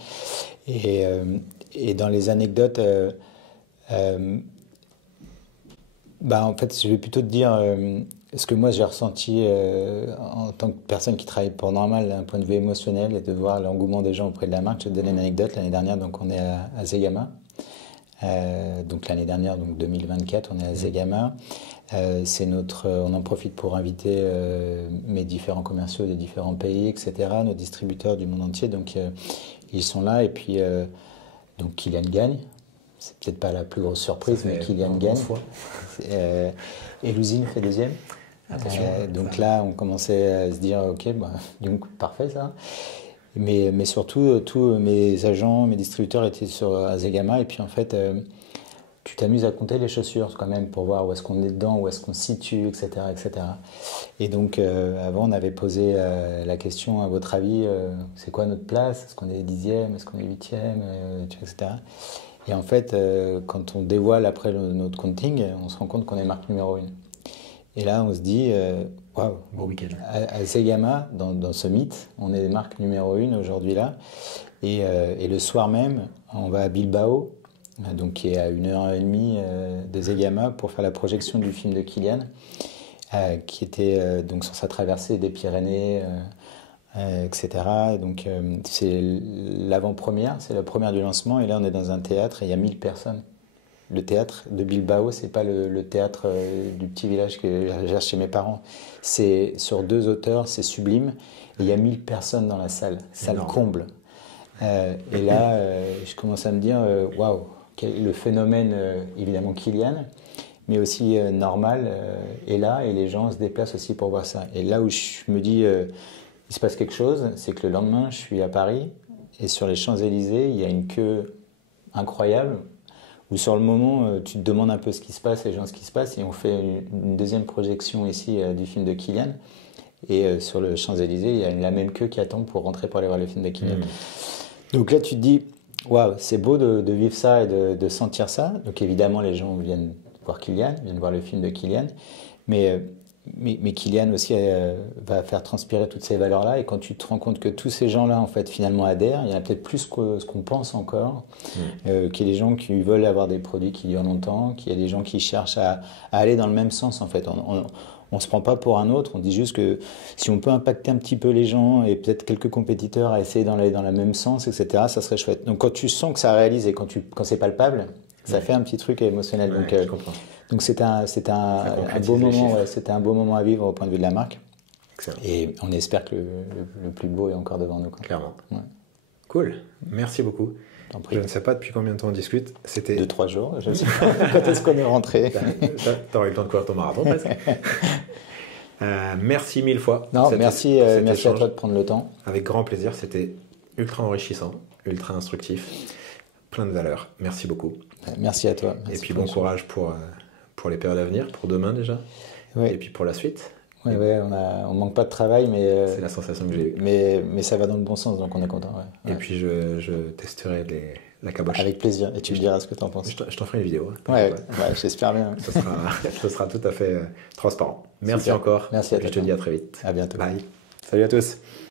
Et dans les anecdotes, en fait, je vais plutôt te dire ce que moi j'ai ressenti en tant que personne qui travaille pour Normal d'un point de vue émotionnel et de voir l'engouement des gens auprès de la marque. Je vais te donner une anecdote. L'année dernière, donc, on est à Zegama. Donc l'année dernière, donc 2024, on est à Zegama. On en profite pour inviter mes différents commerciaux des différents pays, etc., nos distributeurs du monde entier. Donc ils sont là et puis donc Kylian gagne. C'est peut-être pas la plus grosse surprise, mais Kylian gagne. Et Louzine fait deuxième. Donc là, on commençait à se dire, ok, donc parfait ça. Mais surtout, tous mes agents, mes distributeurs étaient à Zegama. Et puis en fait, tu t'amuses à compter les chaussures quand même pour voir où est-ce qu'on est dedans, où est-ce qu'on se situe, etc. etc. Et donc, avant, on avait posé la question, à votre avis, c'est quoi notre place ? Est-ce qu'on est 10e ? Est-ce qu'on est 8e ? Etc. Et en fait, quand on dévoile après notre counting, on se rend compte qu'on est marque numéro 1. Et là, on se dit, waouh, bon week-end. À Zegama, dans ce mythe, on est marque numéro 1 aujourd'hui là. Et le soir même, on va à Bilbao, donc qui est à 1h30 de Zegama, pour faire la projection du film de Kylian, qui était donc sur sa traversée des Pyrénées, etc. Donc c'est l'avant-première, c'est la première du lancement, et là on est dans un théâtre et il y a 1000 personnes. Le théâtre de Bilbao, c'est pas le théâtre du petit village que j'ai chez mes parents. C'est sur 2 hauteurs, c'est sublime. Et il y a 1000 personnes dans la salle, salle comble. Et là, je commence à me dire, waouh, le phénomène, évidemment Kylian, mais aussi normal, est là, et les gens se déplacent aussi pour voir ça. Et là où je me dis, il se passe quelque chose, c'est que le lendemain, je suis à Paris, et sur les Champs-Élysées, il y a une queue incroyable, où sur le moment, tu te demandes un peu ce qui se passe, les gens ce qui se passe, et on fait une deuxième projection ici du film de Kylian. Et sur le Champs-Élysées, il y a la même queue qui attend pour rentrer pour aller voir le film de Kylian. Donc là, tu te dis, waouh, c'est beau de vivre ça et de sentir ça. Donc évidemment, les gens viennent voir Kylian, viennent voir le film de Kylian. Mais Kylian aussi va faire transpirer toutes ces valeurs-là. Et quand tu te rends compte que tous ces gens-là, en fait, finalement adhèrent, il y en a peut-être plus que ce qu'on pense encore, qu'il y a des gens qui veulent avoir des produits qui durent longtemps, qu'il y a des gens qui cherchent à aller dans le même sens, en fait. On ne se prend pas pour un autre, on dit juste que si on peut impacter un petit peu les gens et peut-être quelques compétiteurs à essayer d'aller dans le même sens, etc., ça serait chouette. Donc quand tu sens que ça réalise et quand c'est palpable, ça fait un petit truc émotionnel. Donc, je comprends. Donc c'était un beau moment, c'était un beau moment à vivre au point de vue de la marque. Excellent. Et on espère que le plus beau est encore devant nous. Clairement. Ouais. Cool, merci beaucoup. Je ne sais pas depuis combien de temps on discute. C'était 2-3 jours, je sais pas. Quand est-ce qu'on est rentré? T'auras eu le temps de courir ton marathon, presque. Merci 1000 fois. Non, merci à toi de prendre le temps. Avec grand plaisir, c'était ultra enrichissant, ultra instructif, plein de valeurs. Merci beaucoup. Merci à toi. Merci. Et puis bon courage pour les périodes à venir, pour demain déjà, et puis pour la suite. Oui, on manque pas de travail, mais c'est la sensation que j'ai eue. Mais ça va dans le bon sens, donc on est content. Ouais. Et puis je testerai la caboche. Avec plaisir, et tu me diras ce que tu en penses. Je t'en ferai une vidéo. Ouais, j'espère bien. Ce sera tout à fait transparent. Merci encore. Merci à toi. Je te dis à très vite. À bientôt. Bye. Salut à tous.